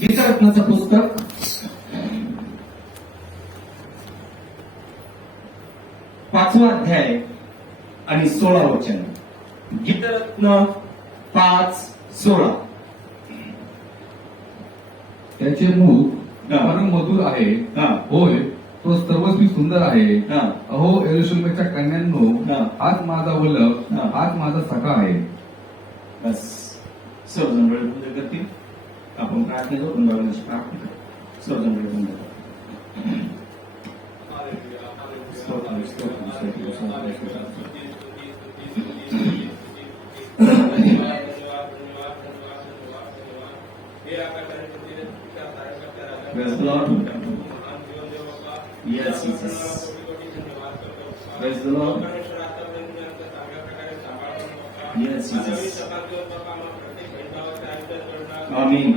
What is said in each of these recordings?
गीतरत्नाचं पुस्तक 5वा अध्याय आणि 16 वचन. गीतरत्न 5:16. त्याचे मुख परम मधुर आहे. होय, तो सर्वस्वी सुंदर आहे. अहो यरूशलेमच्या कन्यांनो, हाच माझा वल्लभ, हाच माझा सखा आहे. बस सर्वजण डोळे बंद करतील. आपण प्रार्थना करून बाबांची प्रार्थना करू. सर्वजण डोळे बंद करू. स्तोत्र, स्तोत्र, स्तोत्र, स्तोत्र. Praise the Lord. Yes, Jesus. Praise the Lord. Yes, Jesus. Amen.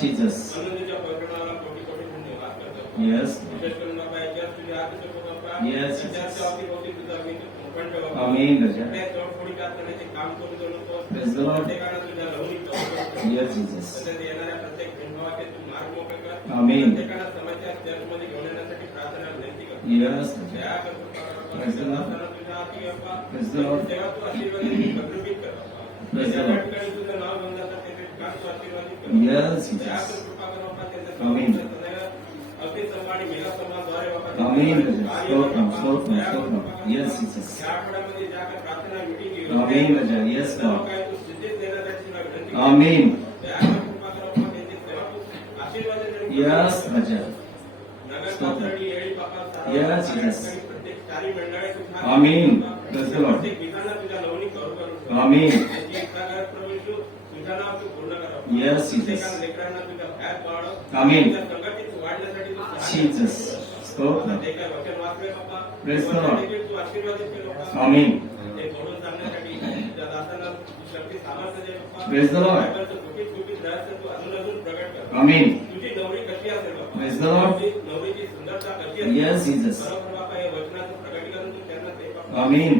Jesus. Yes. Yes, Jesus. Amen, Raja. Praise the Lord. Yes, Jesus. Amen. Yes, Raja. Praise the Lord. Praise the Lord. Praise the Lord. Yes, Jesus. Amen. Amen. Stotram, stotram, stotram. Yes, Jesus. Amen, Raja. Yes, Lord. Amen. Yes, Raja. Stotram. Yes, Jesus. Amen. Praise the Lord. Amen. Yes, Jesus. Amen. Jesus. Stotram. Praise the Lord. Amen. Praise the Lord. Amen. Praise the Lord. Yes, Jesus. Amen.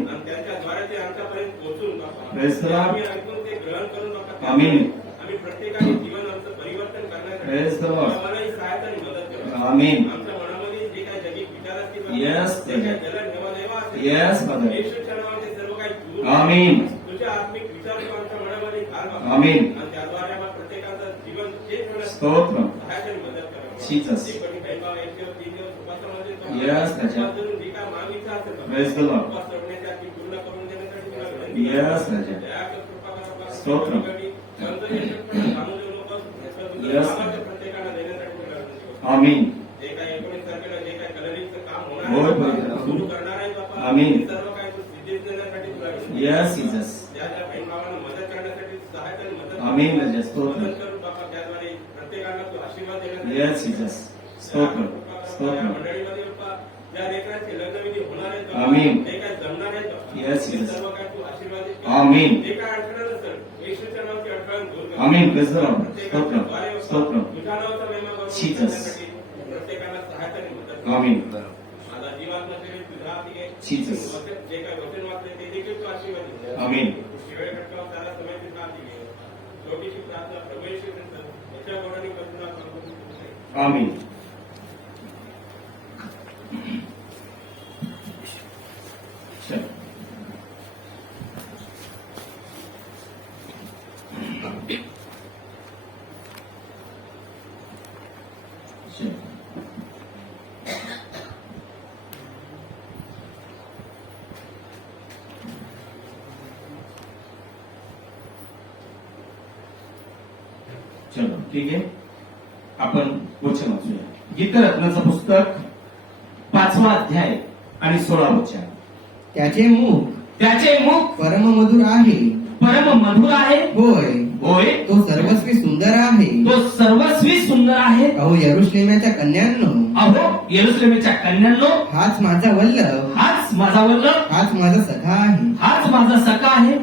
Praise the Lord. Amen. Praise the Lord. Amen. Yes, Father. Yes, Father. Amen. Amen. Stotram. Jesus. Yes, Raja. Praise the Lord. Yes, Raja. Stotram. Yes. Amen. Amen. Yes, Jesus. Amen, Raja. Stotram. Yes, Jesus. Stotram. Stotram. Amen. Yes, Jesus. Amen. Amen. Praise the Lord. Stotram. Stotram. Jesus. Amen. Jesus. Amen. Amen. Sure. Sure. चलो ठीक आहे. आपण वचन वाचूया. गीतरत्नाचं पुस्तक 5वा अध्याय आणि 16 वचन. त्याचे मुख परम मधुर आहे. परम मधुर आहे. होय, होय, तो सर्वस्वी सुंदर आहे. तो सर्वस्वी सुंदर आहे. अहो यरूशलेमच्या कन्यांनो, अहो यरूशलेमच्या कन्यांनो, हाच माझा वल्लभ, हाच माझा वल्लभ, हाच माझा सखा आहे. हाच माझा सखा आहे.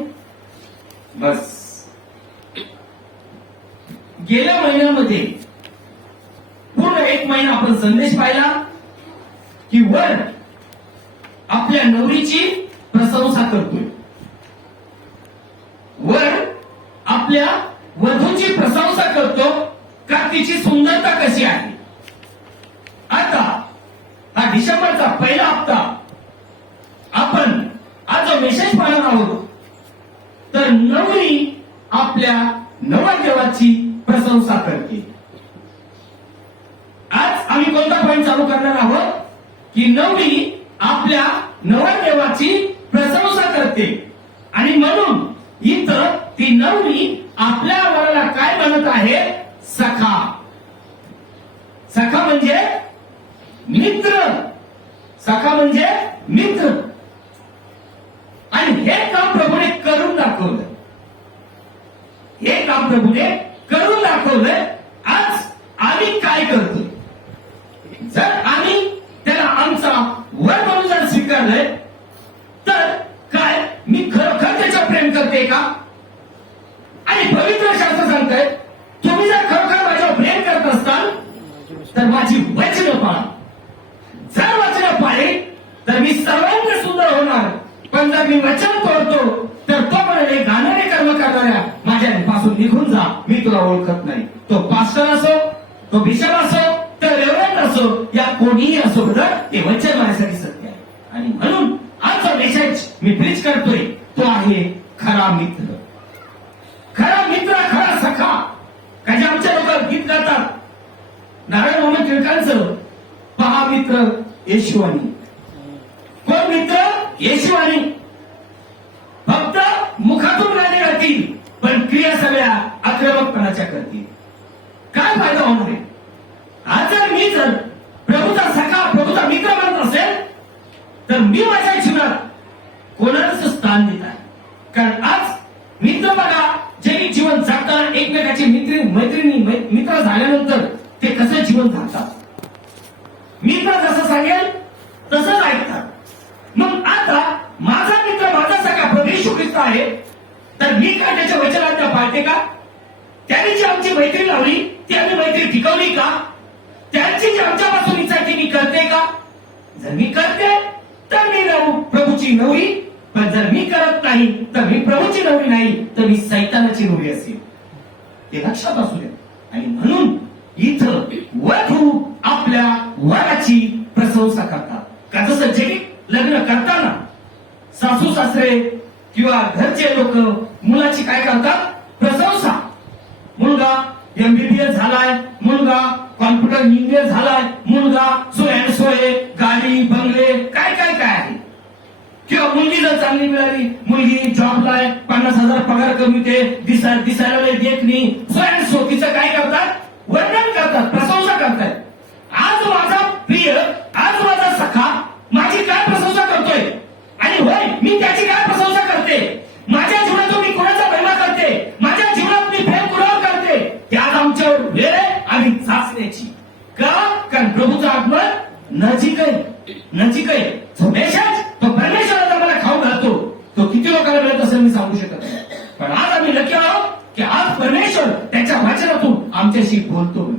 बस गेल्या महिन्यामध्ये पूर्ण 1 महिना आपण संदेश पाहिला की वर आपल्या नवरीची प्रशंसा करतोय. वर आपल्या आपल्या वधूची प्रशंसा करतो का तिची सुंदरता कशी आहे. आता हा डिसेंबरचा पहिला हप्ता आपण आज जो मेसेज पाहणार आहोत तर नवरी आपल्या नवरदेवाची प्रशंसा करते. आज आम्ही कोणता पॉईंट चालू करणार आहोत की नवरी आपल्या नवरदेवाची प्रशंसा करते आणि म्हणून इथं ती नवरी आपल्या वराला काय म्हणत आहे, सखा. सखा म्हणजे मित्र, सखा म्हणजे मित्र. आणि हे काम प्रभूने करून दाखवलं, हे काम प्रभूने करून दाखवलंय. आज आम्ही काय करतो, जर आम्ही त्याला आमचा वर म्हणून जर स्वीकारलंय तर काय मी खरोखर त्याच्यावर प्रेम करते का. आणि पवित्र शास्त्र सांगतंय तुम्ही जर खरोखर माझ्यावर प्रेम करत असताल तर माझी वचनं पाळा. जर वचनं पाळली तर मी सर्वांग सुंदर होणार, पण जर मी वचन तोडतो तर तो म्हणाले घाणेरडे कर्म करणाऱ्या माझ्यापासून निघून जा, मी तुला ओळखत नाही. तो पास्टर असो, तो बिशप असो, तर रेव्हरंड असो, या कोणीही असो, ते वचन माझ्यासाठी सत्य आहे. आणि म्हणून आजचा मेसेज मी प्रीच करतोय तो आहे खरा मित्र. खरा मित्र, खरा सखा. का जे आमच्या लोक गीत गातात नारायण मोहम्मद टिळकांचं, पहा मित्र येशूवानी. कोण मित्र, येशूवानी. फक्त मुखातून गाणे गातील पण क्रिया सगळ्या आक्रमकपणाच्या करतील. काय फायदा होणार आहे. आज जर प्रभूचा सखा, प्रभूचा मित्र बनत असेल तर मी माझ्या जीवनात कोणाचं स्थान देत आहे. कारण आज मित्र बघा, जे जीवन जगताना एकमेकाची मैत्रिणी मित्र झाल्यानंतर ते कसं जीवन जगतात. मित्र जसं सांगेल तसंच ऐकतात. मग आता माझा मित्र, माझा सखा प्रभू येशू ख्रिस्त आहे तर मी काय त्याच्या वचनांना पाळते का. त्यांनी जी आमची मैत्री लावली ती आम्ही मैत्री टिकवली का. त्यांची जी आमच्यापासून इच्छा ती मी करते का. जर मी करते तर मी प्रभूची नवरी, पण जर मी करत नाही तर मी प्रभूची नवरी नाही तर मी सैतानाची नवरी असेल. ते लक्षात असू द्या. आणि म्हणून इथं वधू आपल्या वराची प्रशंसा करतात. का जसं जगी लग्न करताना सासू सासरे किंवा घरचे लोक मुलाची काय करतात, प्रशंसा. मुलगा MBBS झालाय, मुलगा कॉम्प्युटर इंजिनियर झालाय, मुलगा सोय गाडी बंगले काय काय काय आहे. किंवा मुलगी जर चांगली मिळाली, मुलगी जॉबला आहे, 50,000 पगार कमीते, दिसायला देखणी, सो तिचं काय करतात, वर्णन करतात, प्रशंसा करतात. आज माझा प्रिय, आज माझा सखा माझी काय प्रशंसा करतोय. आणि होय, मी त्याची काय प्रशंसा करते. माझ्या जीवनातून मी कोणाचा महिमा करते, माझ्या जीवनात मी प्रेम कुणावर करते. ते आज आमच्यावर वेळ आहे आणि चाचण्याची. का, कारण प्रभूचं आगमन नजीक आहे, नजीक आहे. जो मेसेज तो परमेश्वराचा मला खाऊ घालतो तो किती लोकांना मिळत असेल मी सांगू शकत नाही. पण आज आम्ही लकी आहोत की आज परमेश्वर त्याच्या वचनातून आमच्याशी बोलतो.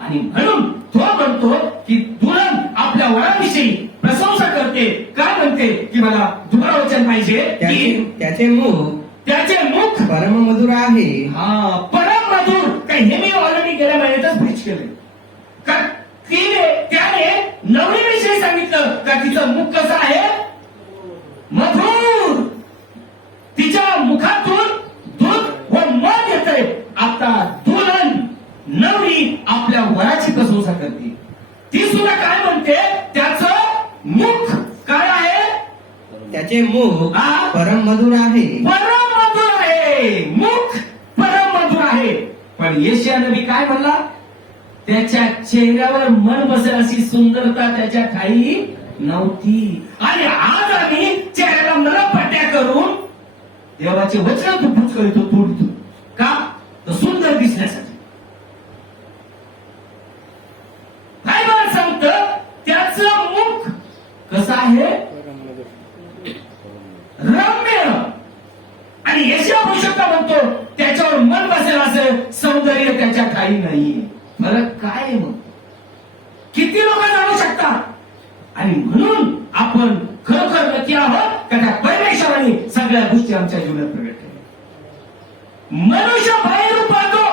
आणि म्हणून तो म्हणतो की दुल्हन आपल्या वराविषयी प्रशंसा करते. काय म्हणते की मला दुसरं वचन पाहिजे की त्याचे मुख परम मधुर आहे. हा, परम मधुर. काही हे मी ऑलरेडी गेल्या महिन्यातच प्रीच केले. कारण त्याने नवरीविषयी सांगितलं का तिचं मुख कसं आहे, मधुर. तिच्या मुखातून दूध व मध येतंय. आता दुल्हन नवरी आपल्या वराची प्रशंसा करते. ती सुद्धा काय म्हणते, त्याचं मुख काय आहे, त्याचे मुख परम मधुर आहे. परम मधुर आहे. मुख परम मधुर आहे. पण येशया नबी काय म्हणला, त्याच्या चेहऱ्यावर मन बसेल अशी सुंदरता त्याच्या ठाई नव्हती. आणि आज आम्ही चेहऱ्याला मलमपट्ट्या करून देवाचे वचन तुटूच करीतो, तोडतो. का, तर सुंदर दिसण्यासाठी. बायबल सांगतं त्याचं मुख कसं आहे, रम्य. आणि येशया पुरुषोत्तम म्हणतो त्याच्यावर मन बसेल असं सौंदर्य त्याच्या ठाई नाही. फरक काय आहे मग, किती लोक जाणू शकतात. आणि म्हणून आपण खरोखर नक्की आहोत का त्या परमेश्वराने सगळ्या गोष्टी आमच्या जीवनात प्रगट केल्या. मनुष्य बाहेरून पाहतो.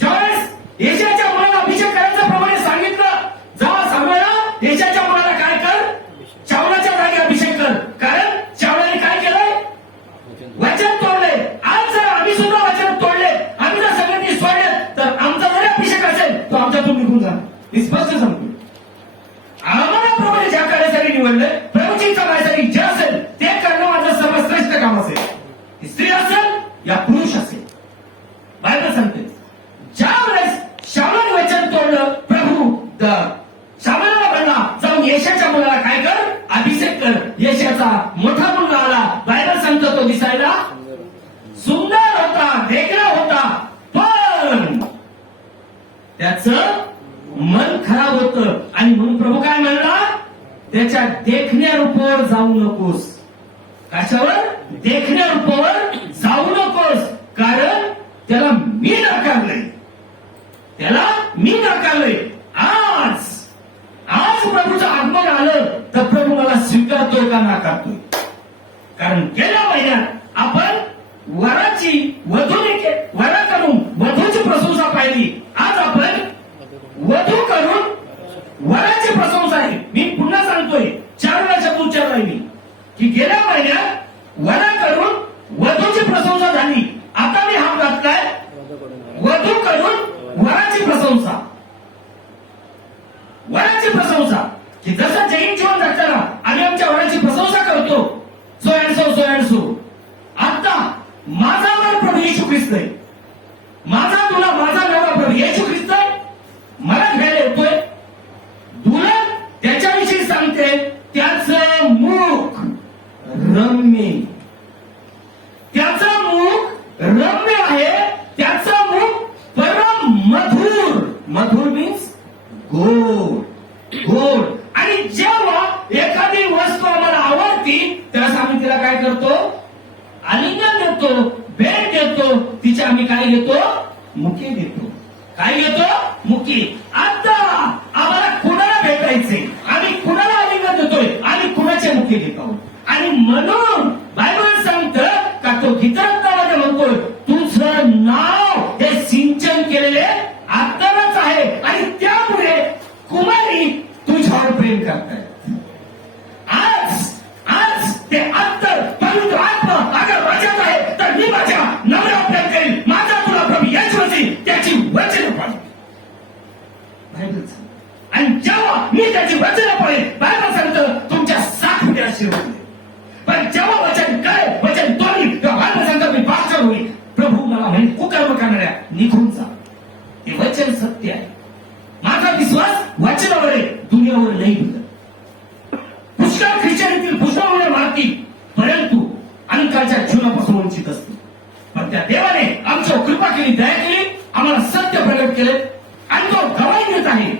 ज्यावेळेस येशूच्या मुलाला अभिषेक करायचं प्रमाणे सांगितलं, जेव्हा सांगायला येशूच्या मुलाला काय कर, शाऊलाच्या जागी अभिषेक कर. कारण शाऊलाने काय केलंय, वचन तोडले. आज जर आम्ही सुद्धा वचन तोडले, आम्ही जर सगळ्यांनी सोडले, तर आमचा जरी अभिषेक असेल तो आमच्यातून निघून जाणार. मी स्पष्ट सांगतो. आम्हाला प्रभूने ज्या कार्यासाठी निवडले, प्रभूची कामासाठी जे असेल ते करणं माझं सर्वश्रेष्ठ काम असेल. ती स्त्री असेल या पुरुष असेल. बायबल सांगते ज्या वेळेस शाऊलाने वचन तोडलं, प्रभू शाऊलाला म्हणला जाऊन येशाच्या मुलाला काय कर, अभिषेक कर. येशाचा मोठा मुलगा आला. बायबल सांगतो तो दिसायला सुंदर होता, वेगळा होता, पण त्याचं मन खराब होतं. आणि म्हणून प्रभू काय म्हणला, त्याच्या देखण्या रूपावर जाऊ नकोस. कशावर, देखण्या रूपावर जाऊ नकोस. कारण त्याला मी नाकारलंय, त्याला मी नाकारलंय. आज प्रभूचं आगमन आलं तर प्रभू मला स्वीकारतोय का नाकारतोय. कारण गेल्या महिन्यात आपण वराकडून वधूची प्रशंसा पाहिली. आज आपण वधू करून वराची प्रशंसा आहे. मी पुन्हा सांगतोय, 4 वेळा चतुर्चार राहिली की गेल्या महिन्यात वराकडून वधूची प्रशंसा झाली. आता मी हा घातलाय वधू करून वराची प्रशंसा. वराची प्रशंसा की जसं जैन जीवन जगताना आम्ही आमच्या वराची प्रशंसा करतो, सो अँड सो. आता माझा वर प्रभू येशू ख्रिस्त आहे, माझा तुला माझा नवरा प्रभू येशू ख्रिस्त आहे. मला घ्यायला येतोय. दुल्हन त्याच्याविषयी सांगते त्याचं मुख रम्य, त्याचं मुख रम्य आहे, त्याचं मुख परम मधुर. मधुर मीन्स गोड, गोड. आणि जेव्हा एखादी वस्तू आम्हाला आवडती त्यावेळेस आम्ही तिला काय करतो, आलिंगन देतो, भेट देतो. तिचे आम्ही काय घेतो, मुके देतो. काय घेतो, मुकी. आता आम्हाला कुणाला भेटायचे, आम्ही कुणाला आलिंगन देतोय, आम्ही कुणाचे मुके घेतो. आणि म्हणून बायबल सांगतं का तो गीतरत्नामध्ये म्हणतोय तुझं नाव हे सिंचन केलेले अत्तरच आहे. आणि त्यामुळे कुमारी तुझ्यावर प्रेम करतायत. आज ते अत्तर पवित्र आत्मा अगर माझ्यात आहे तर मी माझ्या नवऱ्या प्रेम करीन. माझा तुला प्रभू येशूची त्याची वचन पाळेल. आणि जेव्हा मी त्याची वचन पाळेल, बायबल सांगतं तुमच्या 7 पिढ्या आशीर्वाद होईल. पण जेव्हा वचन तोडली तेव्हा बायबल सांगतं मी बादशाह होईल. प्रभू मला म्हणे कुकर्म करणाऱ्या निघून जा. हे वचन सत्य आहे. माझा विश्वास वचनावर आहे, दुनियावर नाही दिलं. पुष्कळ ख्रिश्चन पुष्कळ मारती, परंतु अंकाच्या जीवनापासून वंचित असते. पण त्या देवाने आमच्यावर कृपा केली, दया केली, आम्हाला सत्य प्रगट केले. आणि तो गवाही देत आहे,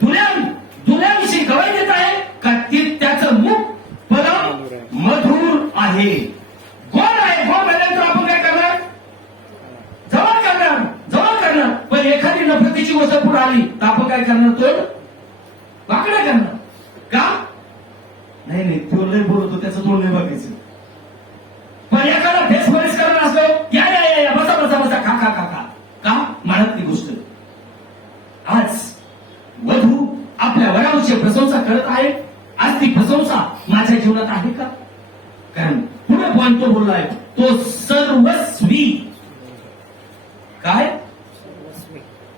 दुनियाविषयी गवाही देत आहे का त्याचं मुख परम मधुर आहे, गोड आहे. गोड म्हणल्यानंतर तर आपण काय करणार, जवळ करणार. पण एखादी नफरतीची गोष्ट पुढे आली तर आपण काय करणार, तोड वाकडा करणार. का नाही तो लय बोलतो, त्याचं तोड नाही बघायचं. पण एखादा फेसफरीस करणार असतो, या बसा खा का म्हणत ती गोष्ट. आज वधू आपल्या वराची प्रशंसा करत आहे. आज ती प्रशंसा माझ्या जीवनात आहे का. कारण पुढे पॉइंट तो बोललाय, तो सर्वस्वी. काय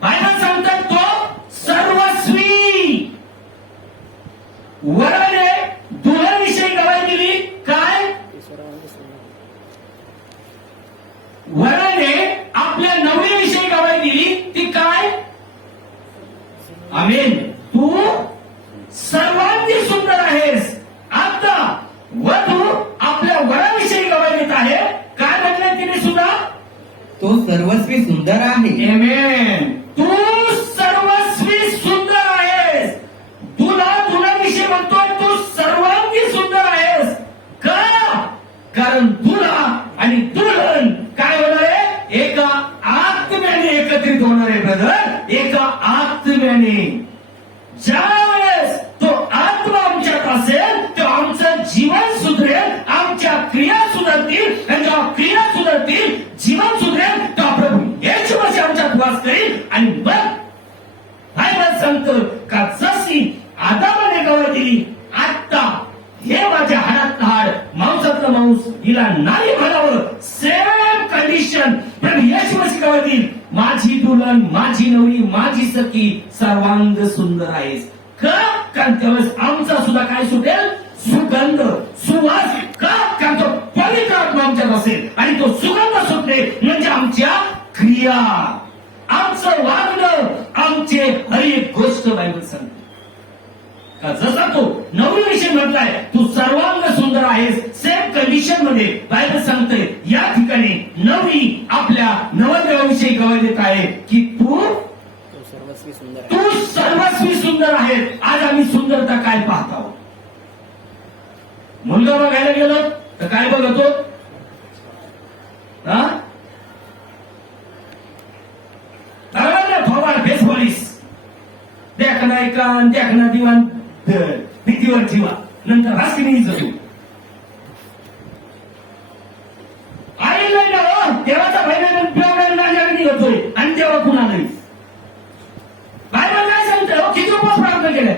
बायबल सांगतात, तो सर्वस्वी. वराने दुल्हनविषयी गवाही दिली. काय वराने आपल्या नवरीविषयी गवाही दिली. ती काय, आमेन, तू सर्वांनी सुंदर आहेस. आता वधू आपल्या वराविषयी गवाही देत आहे. काय म्हटलंय तिने सुद्धा, तो सर्वस्वी सुंदर आहे. आमेन, तू सर्वस्वी सुंदर आहेस. दुल्हनविषयी म्हणतोय तू सर्वांनी सुंदर आहेस. का, कारण दुल्हा आणि दुल्हन काय होणार आहे, एका आत्म्याने एकत्रित होणार आहे. ब्रदर, एका आत्म्याने. ज्यावेळेस तो आत्मा आमच्यात असेल तेव्हा आमचं जीवन सुधरेल, आमच्या क्रिया सुधारतील. आणि जेव्हा क्रिया सुधारतील, जीवन सुधरेल. पण माझी नवरी माझी सखी सर्वांग सुंदर आहेस. का? कारण त्यावेळेस आमचा सुद्धा काय सुटेल? सुगंध, सुवास. का? कारण तो पवित्र आत्मा आमच्यात असेल आणि तो सुगंध सुटणे म्हणजे आमच्या क्रिया, आमचं वागणं, आमचे हर एक गोष्ट बायबल सांगते. का जसा तो नवरीविषयी म्हटलाय तू सर्वांग सुंदर आहेस, सेम कंडिशन मध्ये बायबल सांगते या ठिकाणी नवरी आपल्या नवरदेवाविषयी गवाही देत आहे की तू सर्वस्वी सुंदर आहे. तू सर्वस्वी सुंदर आहे. आज आम्ही सुंदरता काय पाहत आहोत? मुलगा बघायला गेलो तर काय बघतो? थोबाड फेस पॉलिस, देखना एकान देखना दिवाण भीतीवर ठेवा, नंतर हसकीने जातो. आईला देवाचा भय माझ्याकडे निघतोय आणि तेव्हा पुन्हा नाही. बायबल काय सांगतोय? किती उपवास प्रार्थना केलाय?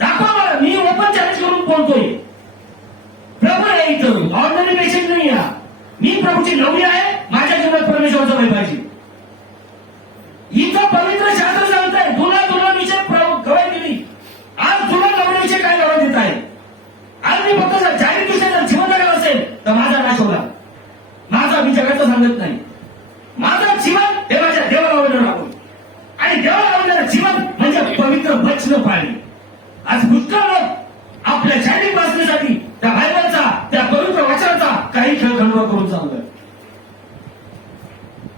दाखवा मला. मी ओपन चॅलेंज करून बोलतोय. प्रभू आहे इथं, ऑर्डनरी पेशंट नाही. मी प्रभूची नवरी आहे. माझ्या जीवनात परमेश्वराचा भय पाहिजे. इथं पवित्र शास्त्र सांगताय तुला विषय गवाही दिली. आज तुला नवऱ्याविषयी काय गवाही देत आहे? आज मी फक्त जाहीर विषयाचं जीवन जगत असेल तर माझा नाश होणार. माझा मी जगाचं सांगत नाही. माझं जीवन हे माझ्या देवाला आवडणार राहून आणि देवाला आवडणारं जीवन म्हणजे पवित्र वचन पाळणे. आज पुष्कळ लोक आपल्या शारीरिक वाचण्यासाठी त्या बायबलचा, त्या पवित्र वचनाचा काही खेळ गणवा करून चाललोय.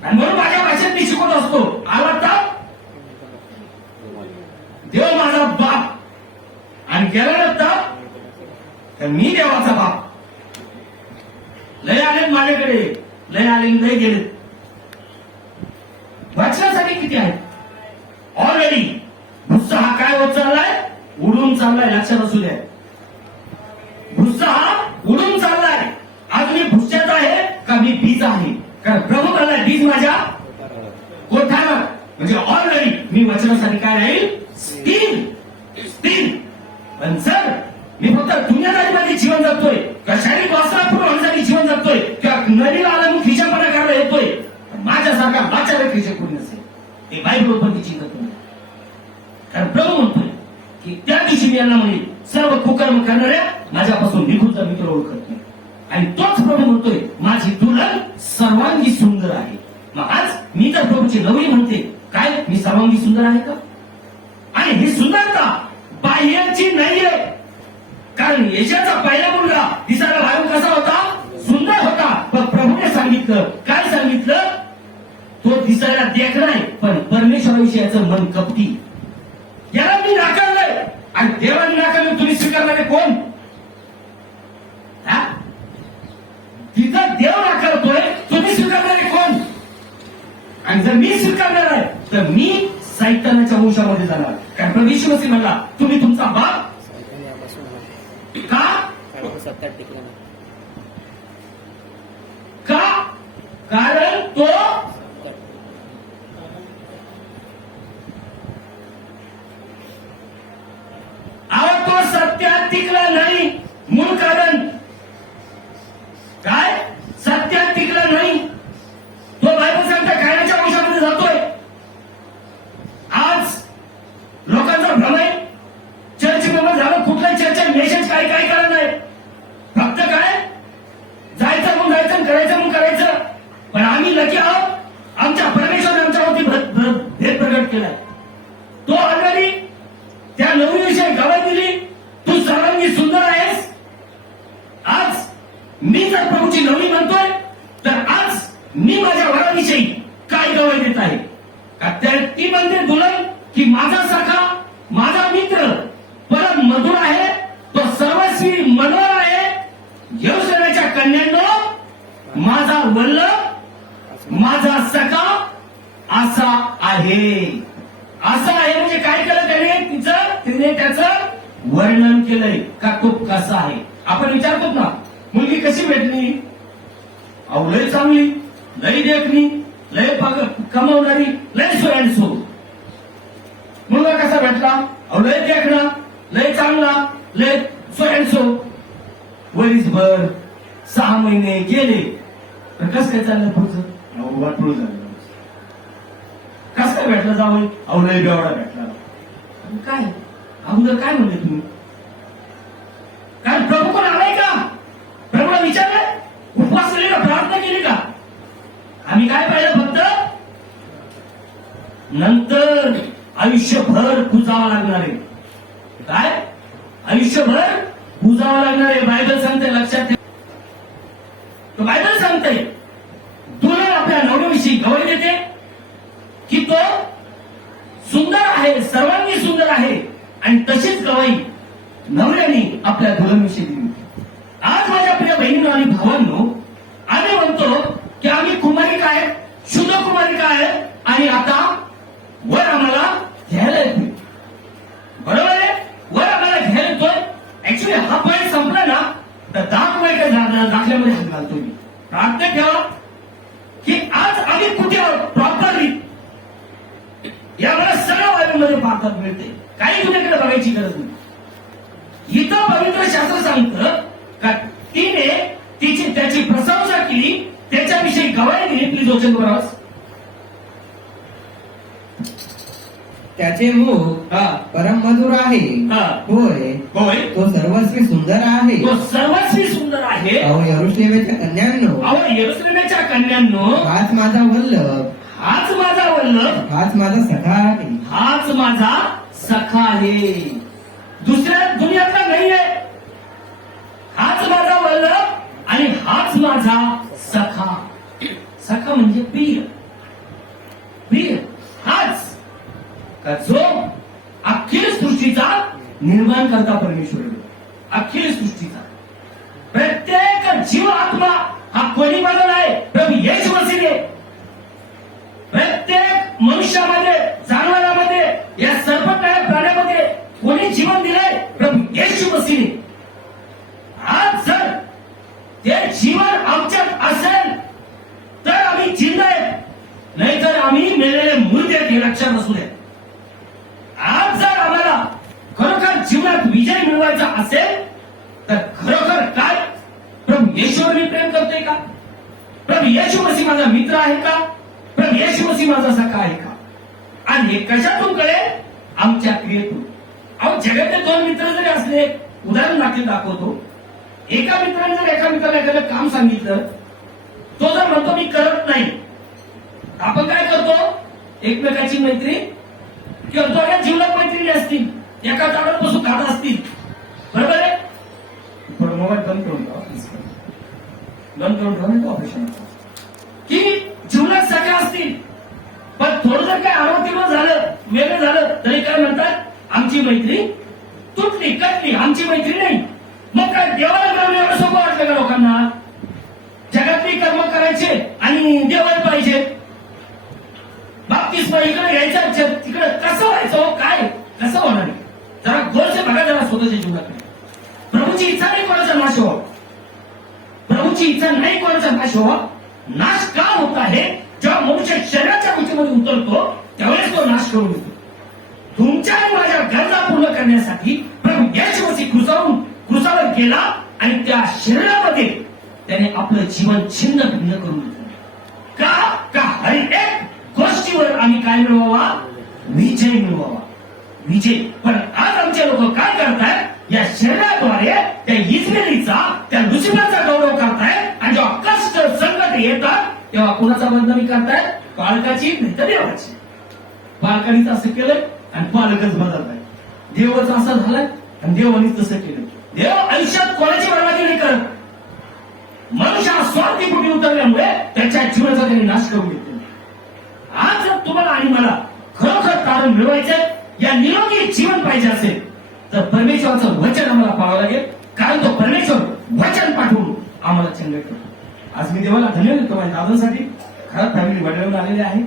आणि म्हणून माझ्या भाषेत मी शिकवत असतो, आला तर देव माझा बाप आणि गेला तर मी देवाचा बाप. लय आले माझ्याकडे, लय आले लय गेले. वचनासाठी किती आहेत? ऑलरेडी भुस्सा हा काय होत चाललाय? उडून चाललाय. लक्षात असू द्या, भुस्सा हा उडून चाललाय. आज मी भुस्स्याचा आहे का मी बीज आहे? कारण प्रभू म्हणलाय बीज माझ्या कोठावर. म्हणजे ऑलरेडी मी वचनासाठी काय राहील? स्थिर. पण सर मी फक्त दुनियादारीमध्ये जीवन जगतोय का शारीरिक वासनापूर्ण होण्यासाठी जीवन जगतोय किंवा नदीला आला मी खिशापणा करायला येतोय, माझ्यासारखा वाचायला खिशा कोणी नसेल. ते बायबल पण चिंता तुम्ही. कारण प्रभू म्हणतोय की त्या दिवशी मी यांना म्हणेल सर्व कुकर्म करणाऱ्या माझ्यापासून निघून जा, मित्र ओळखत नाही. आणि तोच प्रभू म्हणतोय माझी दुल्हन सर्वांगी सुंदर आहे. मग आज मी तर प्रभूची नवरी म्हणते, काय मी सर्वांगी सुंदर आहे का? आणि ही सुंदरता बाह्याची नाहीये. कारण येशाचा पहिला मुलगा दिसायला बाहेरून कसा होता? सुंदर होता. पण प्रभूने सांगितलं, काय सांगितलं? तो दिसायला देखणा आहे पण परमेश्वराविषयीचं मन कपटी. याला मी नाकारलंय आणि देवाने नाकारलं. तुम्ही स्वीकारणारे कोण? तिथं देव नाकारतोय, तुम्ही स्वीकारणारे कोण? आणि जर मी स्वीकारणार आहे तर मी सैतानाच्या वंशामध्ये जाणार. कारण प्रभू येशू मसीह म्हणला तुम्ही तुमचा बाप का? कारण तो सत्यात टिकला नाही. मूळ कारण काय? सत्यात टिकला नाही. तो बायबल सांगता खाण्याच्या वंशामध्ये जातोय. आज लोकांचा भ्रम आहे. चर्च मेंबर झालं, कुठलाही चर्चा मेसेज काय काय करत नाही. फक्त काय जायचं मग जायचं, करायचं मग करायचं. पण आम्ही लकी आहोत, आमच्या परमेश्वराने आमच्यावरती भेद प्रकट केलाय. तो ऑलरेडी त्या नवरीविषयी गवाही दिली, तू सर्वांगी सुंदर आहेस. आज मी जर प्रभूची नवरी म्हणतोय तर आज मी माझ्या वराविषयी काय गवाही देत आहे? का ती म्हणते दुल्हन की माझा सखा, माझा मित्र परम मधुर आहे, तो सर्वस्वी मनोहर आहे. यरूशलेमच्या कन्यांनो माझा वल्लभ, माझा सखा असा आहे. असं आहे म्हणजे काय केलं त्याने? तिने त्याचं वर्णन केलंय का तो कसा आहे. आपण विचारतो ना मुलगी कशी भेटली? अहो लय चांगली, लय देखणी, लय कमावणारी, लय सो अँड सो. मुलगा कसा भेटला? अहो लय देखणा, लय चांगला, लय सो अँड सो. वरीसभर 6 महिने गेले तर कसं काय चाललं पुढचं? वाटोळ झालं. कस काय भेटला जावं? अवलय बेवडा भेटला. काय अगोदर काय म्हणले तुम्ही? कारण प्रभू कोण आलाय का? प्रभूला विचारलं? उपवास केली का? प्रार्थना केली का? आम्ही काय पाहिलं फक्त? नंतर आयुष्यभर पूजावं लागणार आहे. काय? आयुष्यभर पूजावं लागणार आहे. बायबल सांगते, लक्षात ठेवा. तो बायबल सांगते दुल्हन आपल्या नवऱ्याविषयी गवाही देते की तो सुंदर आहे, सर्वांनी सुंदर आहे, आणि तशीच गवाही नवऱ्याने आपल्या दुल्हनविषयी दिली. आज माझ्या प्रिय बहिणींनो आणि भावांनो, आम्ही म्हणतो की आम्ही कुमारिका आहे, शुद्ध कुमारिका आहे, आणि आता वर आम्हाला घ्यायला येते. बरोबर आहे? वर आम्हाला घ्यायला येतोय. ऍक्च्युली हा पॉईंट संपला ना तर 10 कुमारिका दाखल्यामध्ये हात घालतो मी. प्रार्थना ठेवा की आज आम्ही कुठे आहोत प्रॉपरली. यामुळे सगळ्या बायबलमध्ये पाहतात मिळते. काही गुन्ह्याकडे बघायची गरज नाही. इथं पवित्र शास्त्र सांगतं का तिने त्याची प्रशंसा केली, त्याच्याविषयी गवाही दिली. प्लीज वचन बरोबर. त्याचे मुख परम मधुर आहे. होय होय, तो सर्वस्वी सुंदर आहे. तो सर्वस्वी सुंदर आहे. अहो यरुशलेमेच्या कन्यांनो, अहो यरुशलेमेच्या कन्यांनो, हाच माझा वल्लभ, हाच माझा वल्लभ, हाच माझा सखा आहे. हाच माझा सखा आहे. दुसऱ्या दुनियातला नाही आहे. हाच माझा वल्लभ आणि हाच माझा सखा. सखा म्हणजे प्रिय. प्रिय हाच का जो अखिल सृष्टीचा निर्माण करता परमेश्वर आहे. अखिल सृष्टीचा प्रत्येक जीव आत्मा हा कोणी बनवला आहे? प्रभू येशू मसीहने. प्रत्येक मनुष्यामध्ये, जनावरांमध्ये, या सर्वकाळ प्राण्यामध्ये कोणी जीवन दिलंय? प्रभू येशू मसीहने. आज जर ते जीवन आमच्यात असेल तर आम्ही जिंदा आहे, नाहीतर आम्ही मेलेले मुर्दे आहेत. हे लक्षात असू द्या. आज जर आम्हाला खरोखर जीवनात विजय मिळवायचा असेल तर खरोखर काय प्रभू येशूवर मी प्रेम करतोय का? प्रभू येशू मसीह माझा मित्र आहे का? प्रभू येशू मसीह माझा सखा आहे का? आणि हे कशातून कळेल? आमच्या क्रियेतून. अहो जगातले 2 मित्र जरी असले, उदाहरण दाखवतो. एका मित्राने जर एका मित्राला एखादं काम सांगितलं, तो जर म्हणतो मी करत नाही, आपण काय करतो? एकमेकाची मैत्री किंवा दोघांच्या जीवनात मैत्रिणी असतील, एका जागेवर बसून खात असतील, बरोबर आहे? थोडं मोबाईल बंद करून ठेवा, बंद करून ठेवा ऑपरेशन. की जीवनात सगळ्या असतील, पण थोडं जर काय आरोग्य झालं, वेगळं झालं, तरी काय म्हणतात? आमची मैत्री तुटली, कटली, आमची मैत्री नाही. मग काय देवाला मिळवणं एवढं सोपं वाटलं का लोकांना? जगातली कर्म करायचे आणि देवाला पाहिजे. बाबतीस्मा इकडे घ्यायचा, तिकडे कसं व्हायचं? काय कसं होणार? जरा गोलचे बघा जरा स्वतःच्या जीवनाकडे. प्रभूची इच्छा नाही कोणाचा नाश व्हावा. प्रभूची इच्छा नाही कोणाचा नाश व्हावा. नाश का होत आहे? जेव्हा मनुष्य शरीराच्या गोष्टीमध्ये उतरतो त्यावेळेस तो नाश करून येतो. तुमच्या आणि माझ्या गरजा पूर्ण करण्यासाठी प्रभू येशू मसीह क्रुसावर गेला आणि त्या शरीरामध्ये त्याने आपलं जीवन छिन्न भिन्न करून घेतलं. का हर एक गोष्टीवर आम्ही काय मिळवावा? विजय मिळवावा. विजय. पण आज आमचे लोक काय करतायत? या शरीराद्वारे त्या इस्रायलीचा, त्या लुसिफरचा गौरव करतायत, आणि जेव्हा कष्ट संकट येतात तेव्हा कुणाचा बदनामी करतायत? पालकाची, नाही तर देवाची. पालकांनीच असं केलंय आणि पालकच बदलत आहे. देवच असं झालाय आणि देवानीच तसं केलं. देव आयुष्यात कोणाची बर्बादी नाही करत. मनुष्य हा स्वार्थी कुठे उतरल्यामुळे त्याच्या जीवनाचा त्यांनी नाश करून घेतला. आज जर तुम्हाला आणि मला खरोखर तारण मिळवायचंय, या निरोगी जीवन पाहिजे असेल तर परमेश्वराचं वचन आम्हाला पाळावं लागेल. कारण तो परमेश्वर वचन पाठवून आम्हाला चंगट करतो. आज मी देवाला धन्यवाद देतो माझ्या दादांसाठी. खरंच फॅमिली वडिलांना आलेले आहे.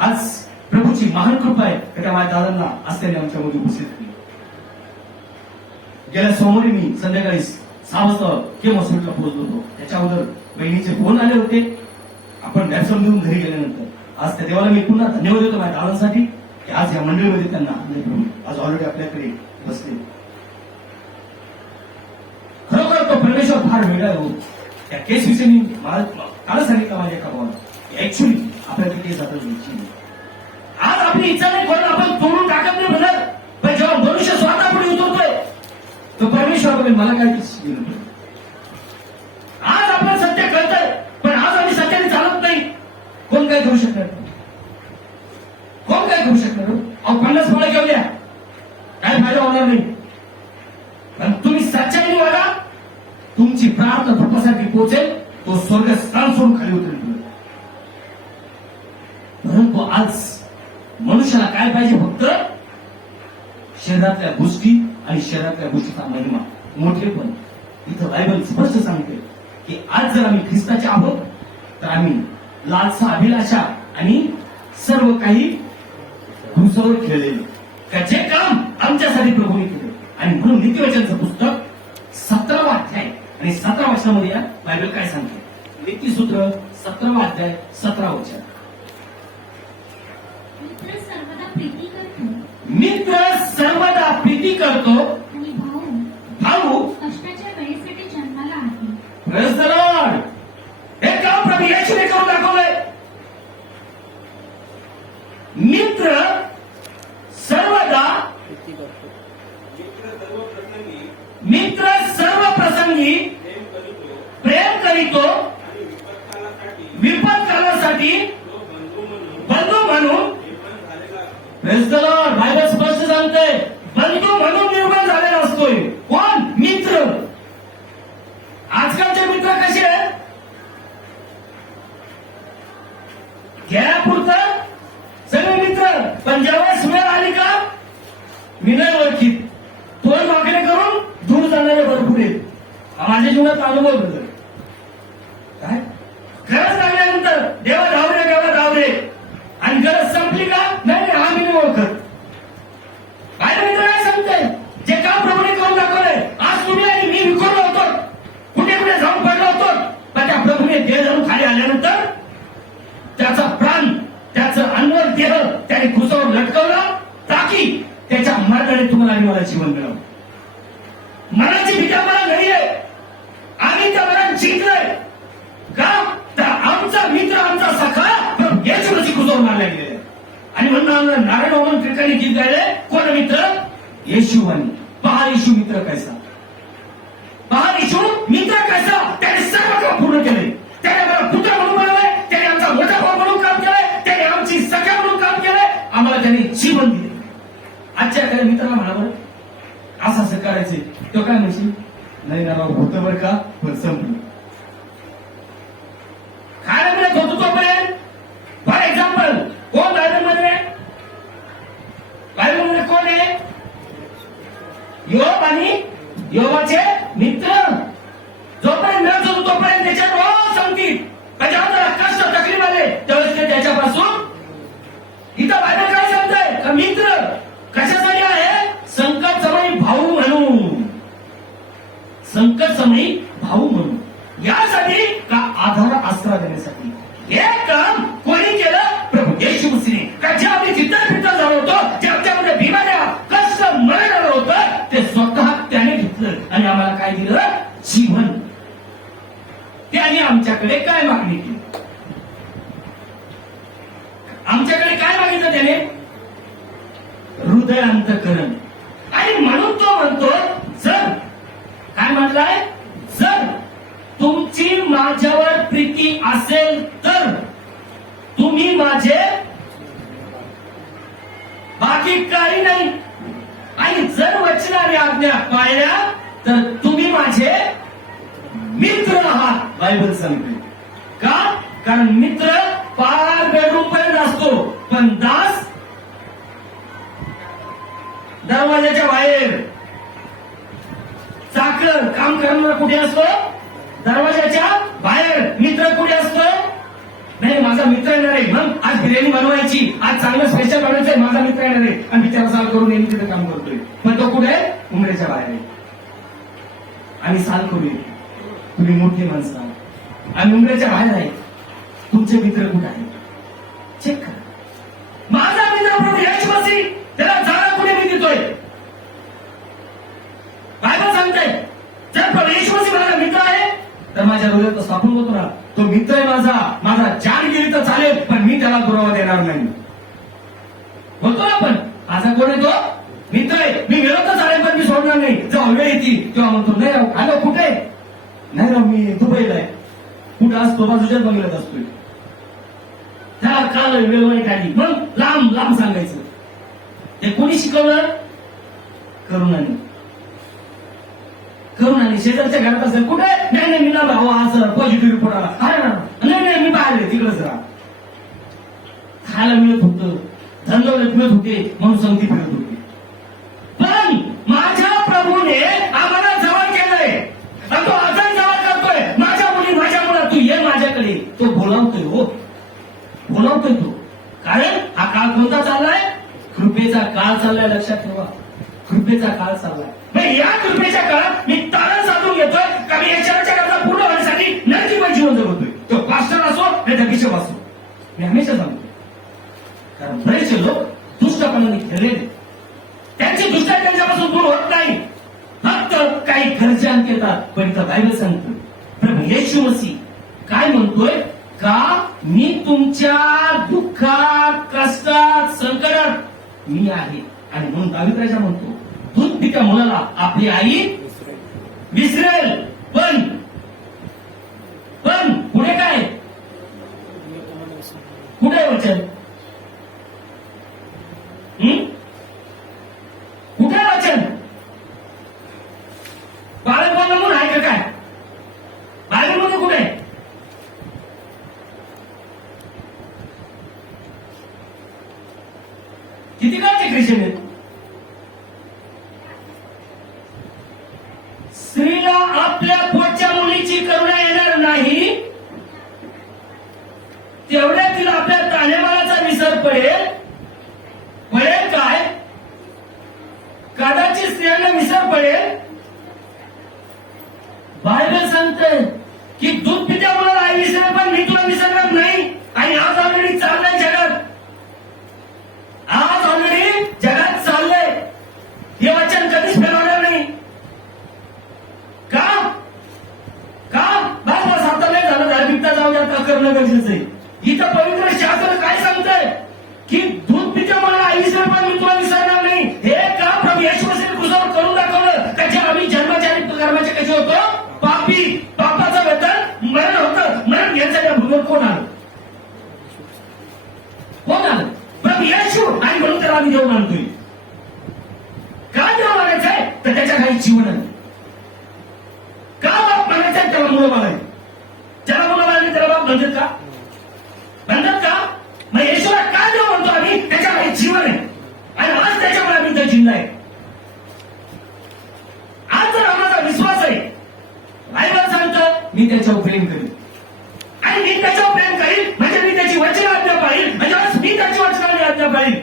आज प्रभूची महान कृपा आहे की त्या माझ्या दादांना आज त्यांनी आमच्यामध्ये उपस्थित केली. गेल्या सोमवारी मी संध्याकाळी 6 वाजता केम हॉस्पिटलला पोहोचलो होतो. त्याच्या अगोदर बहिणीचे फोन आले होते. आपण व्यासन देऊन घरी गेल्यानंतर आज त्या देवाला मी पुन्हा धन्यवाद देतो माझ्या दादांसाठी की आज या मंडळीमध्ये त्यांना आज ऑलरेडी आपल्याकडे बसले. खरोखर तो परमेश्वर फार वेगळा आहे. त्या केस विषयी मी काल सांगितलं माझ्या एका भावाला ऍक्च्युली आपल्याकडे केस आता घ्यायची. आपली इच्छा नाही कोणाला आपण तोडून टाकत नाही म्हणत, पण जेव्हा मनुष्य स्वतः पुढे उतरतोय तो परमेश्वर बोलेल मला काय दिसलं. आज आपलं सत्य कळतंय, पण आज आम्ही सत्याने चालत नाही. कोण काय करू शकणार? कोण काय करू शकणार? अहो 50 फळं घेऊन द्या, काय फायदा होणार नाही. पण तुम्ही सच्चाईने वागा, तुमची प्रार्थना धोपासाठी पोहोचेल, तो स्वर्ग स्थान सोडून खाली उतरेल. परंतु आज मनुष्याला काय पाहिजे? फक्त शरीरातल्या गोष्टी आणि शरीरातल्या गोष्टीचा महिमा, मोठेपण. इथं बायबल स्पष्ट सांगते की आज जर आम्ही ख्रिस्ताचे आहोत तर आम्ही लालसा, अभिलाषा आणि सर्व काही घुसावर खेळलेले का जे काम आमच्यासाठी प्रभूने केले. आणि म्हणून नीतिवचनचं पुस्तक 17वा अध्याय आणि 17 वचनामध्ये या बायबल काय सांगते? नीतिसूत्र 17वा अध्याय 17 वचन. मित्र सर्वदा प्रीती करतो मित्र सर्वदा प्रीती करतो आणि भाऊ कष्टाच्या वेळेसाठी जन्माला आहे. Praise the Lord. हे काम प्रभू येशूने करून दाखवलंय. मित्र सर्वदा मित्र सर्व प्रसंगी प्रेम करीतो, विपत कालासाठी बंधू म्हणून. Praise the Lord. बायबल स्पष्ट सांगते बंधू म्हणून निर्माण झालेला असतोय. कोण? मित्र. आजकालचे मित्र कसे आहेत? घ्यापुरतं सगळे मित्र, पण जेव्हा वेळ आली का मी नाही ओळखीत, तोच वाकडे करून दूर जाणारे भरपूर आहेत. हा माझ्या जीवनात अनुभव होतो. काय गरज लागल्यानंतर देवा धाव रे आणि गरज संपली का नाही हा मी नाही ओळखत. बाहेर मित्र काय सांगते? जे काम प्रभूने करून दाखवलंय. आज तुम्ही आणि मी विखरलो होतो, कुठे कुठे जाऊन पडलो होतो, पण त्या प्रभूने देह जाऊन खाली आल्यानंतर त्याचा प्राण, त्याचं अनवर देह त्याने घुसावर लटकवला, ताकी त्याच्या मार्गाने तुम्हाला आणि मला जीवन मिळावं. मनाची भीती आम्हाला नाही आहे, आम्ही त्या मनात जिंकलोय का? तर आमचा मित्र, आमचा सखा प्रभू येशू मसीह घुसावर मारला गेलेला. आणि म्हणून आम्हाला नारायण ठिकाणी गीत गायले. कोण मित्र? येशू. आणि पहा येशू मित्र कैसा, पहा येशू मित्र कैसा. त्याने सर्व काम पूर्ण केले. त्याने आम्हाला पुत्र म्हणून बनवलंय, त्याने आमचा मोठा भाऊ म्हणून काम केलंय, त्याने आमची सख्या म्हणून काम केलंय, आम्हाला त्याने जीवन दिले. आजच्या एखाद्या मित्राला म्हणावं असं असं करायचे, तो काय म्हणशील? नाही ना होतं बरं का, पण संपलं. खायला मिळत होतो तोपर्यंत. फॉर एक्झाम्पल कोण बायबलमध्ये कोण आहे? योब आणि योबाचे मित्र. जोपर्यंत मिळत होतो तोपर्यंत त्याच्यात रोज संगीत, त्याच्यावर जरा कष्ट तकलीफ आले त्यावेळेस ते त्याच्यापासून. इथं बायबल काय सांगतंय? का मित्र कशासाठी आहे? संकट समयी भाऊ म्हणून. संकट समयी भाऊ म्हणून, यासाठी का आधार आसरा देण्यासाठी. हे काम कोणी केलं? प्रभू येशू मसीहने. का जे आम्ही चित्तर फिरता झालो होतो, जे आमच्यामध्ये बिमाऱ्या कष्ट मरण आलं होतं, ते स्वतः त्याने घेतलं आणि आम्हाला काय दिलं? जीवन. त्याने आमच्याकडे काय मागणी केली? आमच्याकडे काय मागितलं त्याने? हृदय अंतःकरण. आणि म्हणून तो म्हणतो जर काय म्हटलंय? जर तुमची माझ्यावर प्रीती असेल तर तुम्ही माझे, बाकी काही नाही. आणि जर वचन आणि आज्ञा पाळल्या तर तुम्ही माझे मित्र आहात. बायबल सांगते का? कारण मित्र पार बेडरूम पर्यंत असतो, पण दास दरवाजाच्या बाहेर. चाकर काम करणारा कुठे असतो? दरवाजाच्या बाहेर. मित्र कुठे असतो? नाही माझा मित्र येणार आहे, मग आज बिर्याणी बनवायची, आज चांगलं स्पेशल बनवायचंय, माझा मित्र येणार आहे आणि बिचारा साल करून नेहमी तिथे काम करतोय, पण तो कुठे आहे? उमरेच्या बाहेर आहे. आणि साल करू तुम्ही मोठी माणसं आहात आणि उमरेच्या बाहेर आहे. तुमचे मित्र कुठे आहे? चेक करा. माझा मित्र प्रभू येशू मसीह, त्याला जागा कुठे मी देतोय? बायबल सांगताय जर प्रभू येशू मसीह माझा मित्र आहे तर माझ्या हृदयात स्थापन होतो ना, तो मित्र आहे माझा. माझा जान गेली तर चालेल, पण मी त्याला दुरावा देणार नाही. होतो ना पण माझा कोण आहे तो मित्र आहे. मी मिळवतो चालेल पण मी सोडणार नाही. जेव्हा वेळ येते तेव्हा म्हणतो नाही राव हॅलो कुठे नाही राव मी दुबईला आहे. कुठं असतो बाजूच्याच बंगल्यात असतोय. त्याला काल वेळ काढली मग लांब लांब सांगायचं. ते कोणी शिकवलं करुणाने. करुणाने शेजारच्या घरात असेल कुठे नाही नाही मी ना भाऊ असं पॉझिटिव्ह रिपोर्ट आला अरे नाही नाही मी बाहेर तिकडेच राहा. खायला मिळत होतं धंदोलत मिळत होते म्हणून संगती फिरत होती. पण माझ्या प्रभूने आम्हाला जवळ केलंय आणि तो आजही जवळ करतोय. माझ्या मुला तू ये माझ्याकडे. तो बोलावतोय हो बोलावतोय तो. कारण हा काळ कोणता चाललाय कृपेचा काळ चाललाय. लक्षात ठेवा कृपेचा काळ चाललाय. म्हणजे या कृपेच्या काळात मी तारण साधून घेतोय का मी यशाच्या गरजा पूर्ण होण्यासाठी नरजीवन जीवन जगतोय. तो पास्टर असो नाही तर बिशप असो. मी हमेशा सांगतो कारण बरेचसे लोक दुष्टपणाने खेळलेले त्यांची दुष्टा त्यांच्यापासून दूर होत नाही. फक्त काही गरजांत येतात. पण इथं बायबल सांगतो प्रभू येशू मसीह काय म्हणतोय का मी तुमच्या दुःखात कष्टात संकटात मी आहे. आणि म्हणून दावीद राजा म्हणतो दूध पित्या मुलाला आपली आई विसरेल. पण पुढे काय कुठे वचन कुठे वचन बाळगपण म्हणून आहे का काय बायबलमध्ये कुठे किती काळचे ख्रिश्चन आहेत. स्त्रीला आपल्या पोटच्या मुलीची करुणा येणार नाही तेवढ्या तिला आपल्या तानेमालाचा विसर पडेल. पडेल काय कदाचित स्त्रियांना विसर पडेल. बायबल सांगतंय की दूध पित्या मुलाला आई विसरेल पण मी तुला विसरणार नाही. आणि आज ऑलरेडी चाललंय जगात. आज ऑलरेडी जगात चाललंय. हे वचन कधीच फेलवणार नाही. का बस आता नाही झालं धार्मिकता जाऊ द्या का करणं गरजेचं आहे. इथं पवित्र शास्त्र काय सांगतंय की दूध पित्या मला आई विसरेल पण मी तुला विसरणार नाही. हे का प्रभू येशू ख्रिस्ताने क्रूसावर करून दाखवलं. त्याच्या आम्ही जन्माचे आणि कर्माचे कसे होतो पापी. पापाचं वेतन मरण होतं. मरण घ्यायचं या भूमीवर कोण आलं प्रभू येशू. आणि म्हणून त्याला आम्ही देऊन आणतोय. का देऊन आणायचंय तर त्याच्या काही जीवन आहे. का बाप म्हणायचंय त्याला मुलं मागायचं. ज्याला मुलं मागली त्याला बाप म्हणतात का म्हणतात का मग येशूला का देऊ म्हणतो आम्ही त्याच्या काही जीवन आहे. आणि आज त्याच्यामुळे आम्ही इथं जिंकलाय. आज जर आम्हाला विश्वास आहे बायबल सांगतं मी त्याच्यावर प्रेम करेन आणि मी त्याच्यावर प्रेम करीन म्हणजे मी त्याची वचन आज्ञा पाळीन म्हणजे मी त्याची वचनाने आज्ञा पाळीन.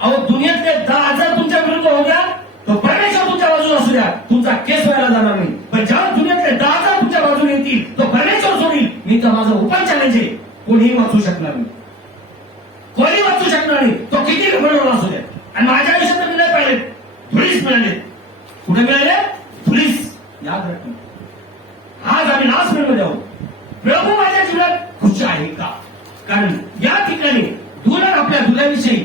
अहो दुनियातले 10,000 तुमच्या विरुद्ध होऊ द्या तो परमेश्वर तुमच्या बाजूला असू द्या तुमचा केस व्हायला जाणार नाही. पण जेव्हा दुनियातले 10,000 तुमच्या बाजूने येतील तो परमेश्वर सोडील. मी तर माझं ओपन चॅलेंज आहे. कोणीही वाचू शकणार नाही. कोणी वाचू शकणार नाही. तो किती मिळवला असू द्या. आणि माझ्या आयुष्यात मी नाही पाहिले धुळीस मिळाले. कुठे मिळाले धुळीस. याद राखणे आज आम्ही लास्ट मिळवले आहोत. प्रभू माझ्या जीवनात खुश आहे का कारण या ठिकाणी दुलन आपल्या दुलाविषयी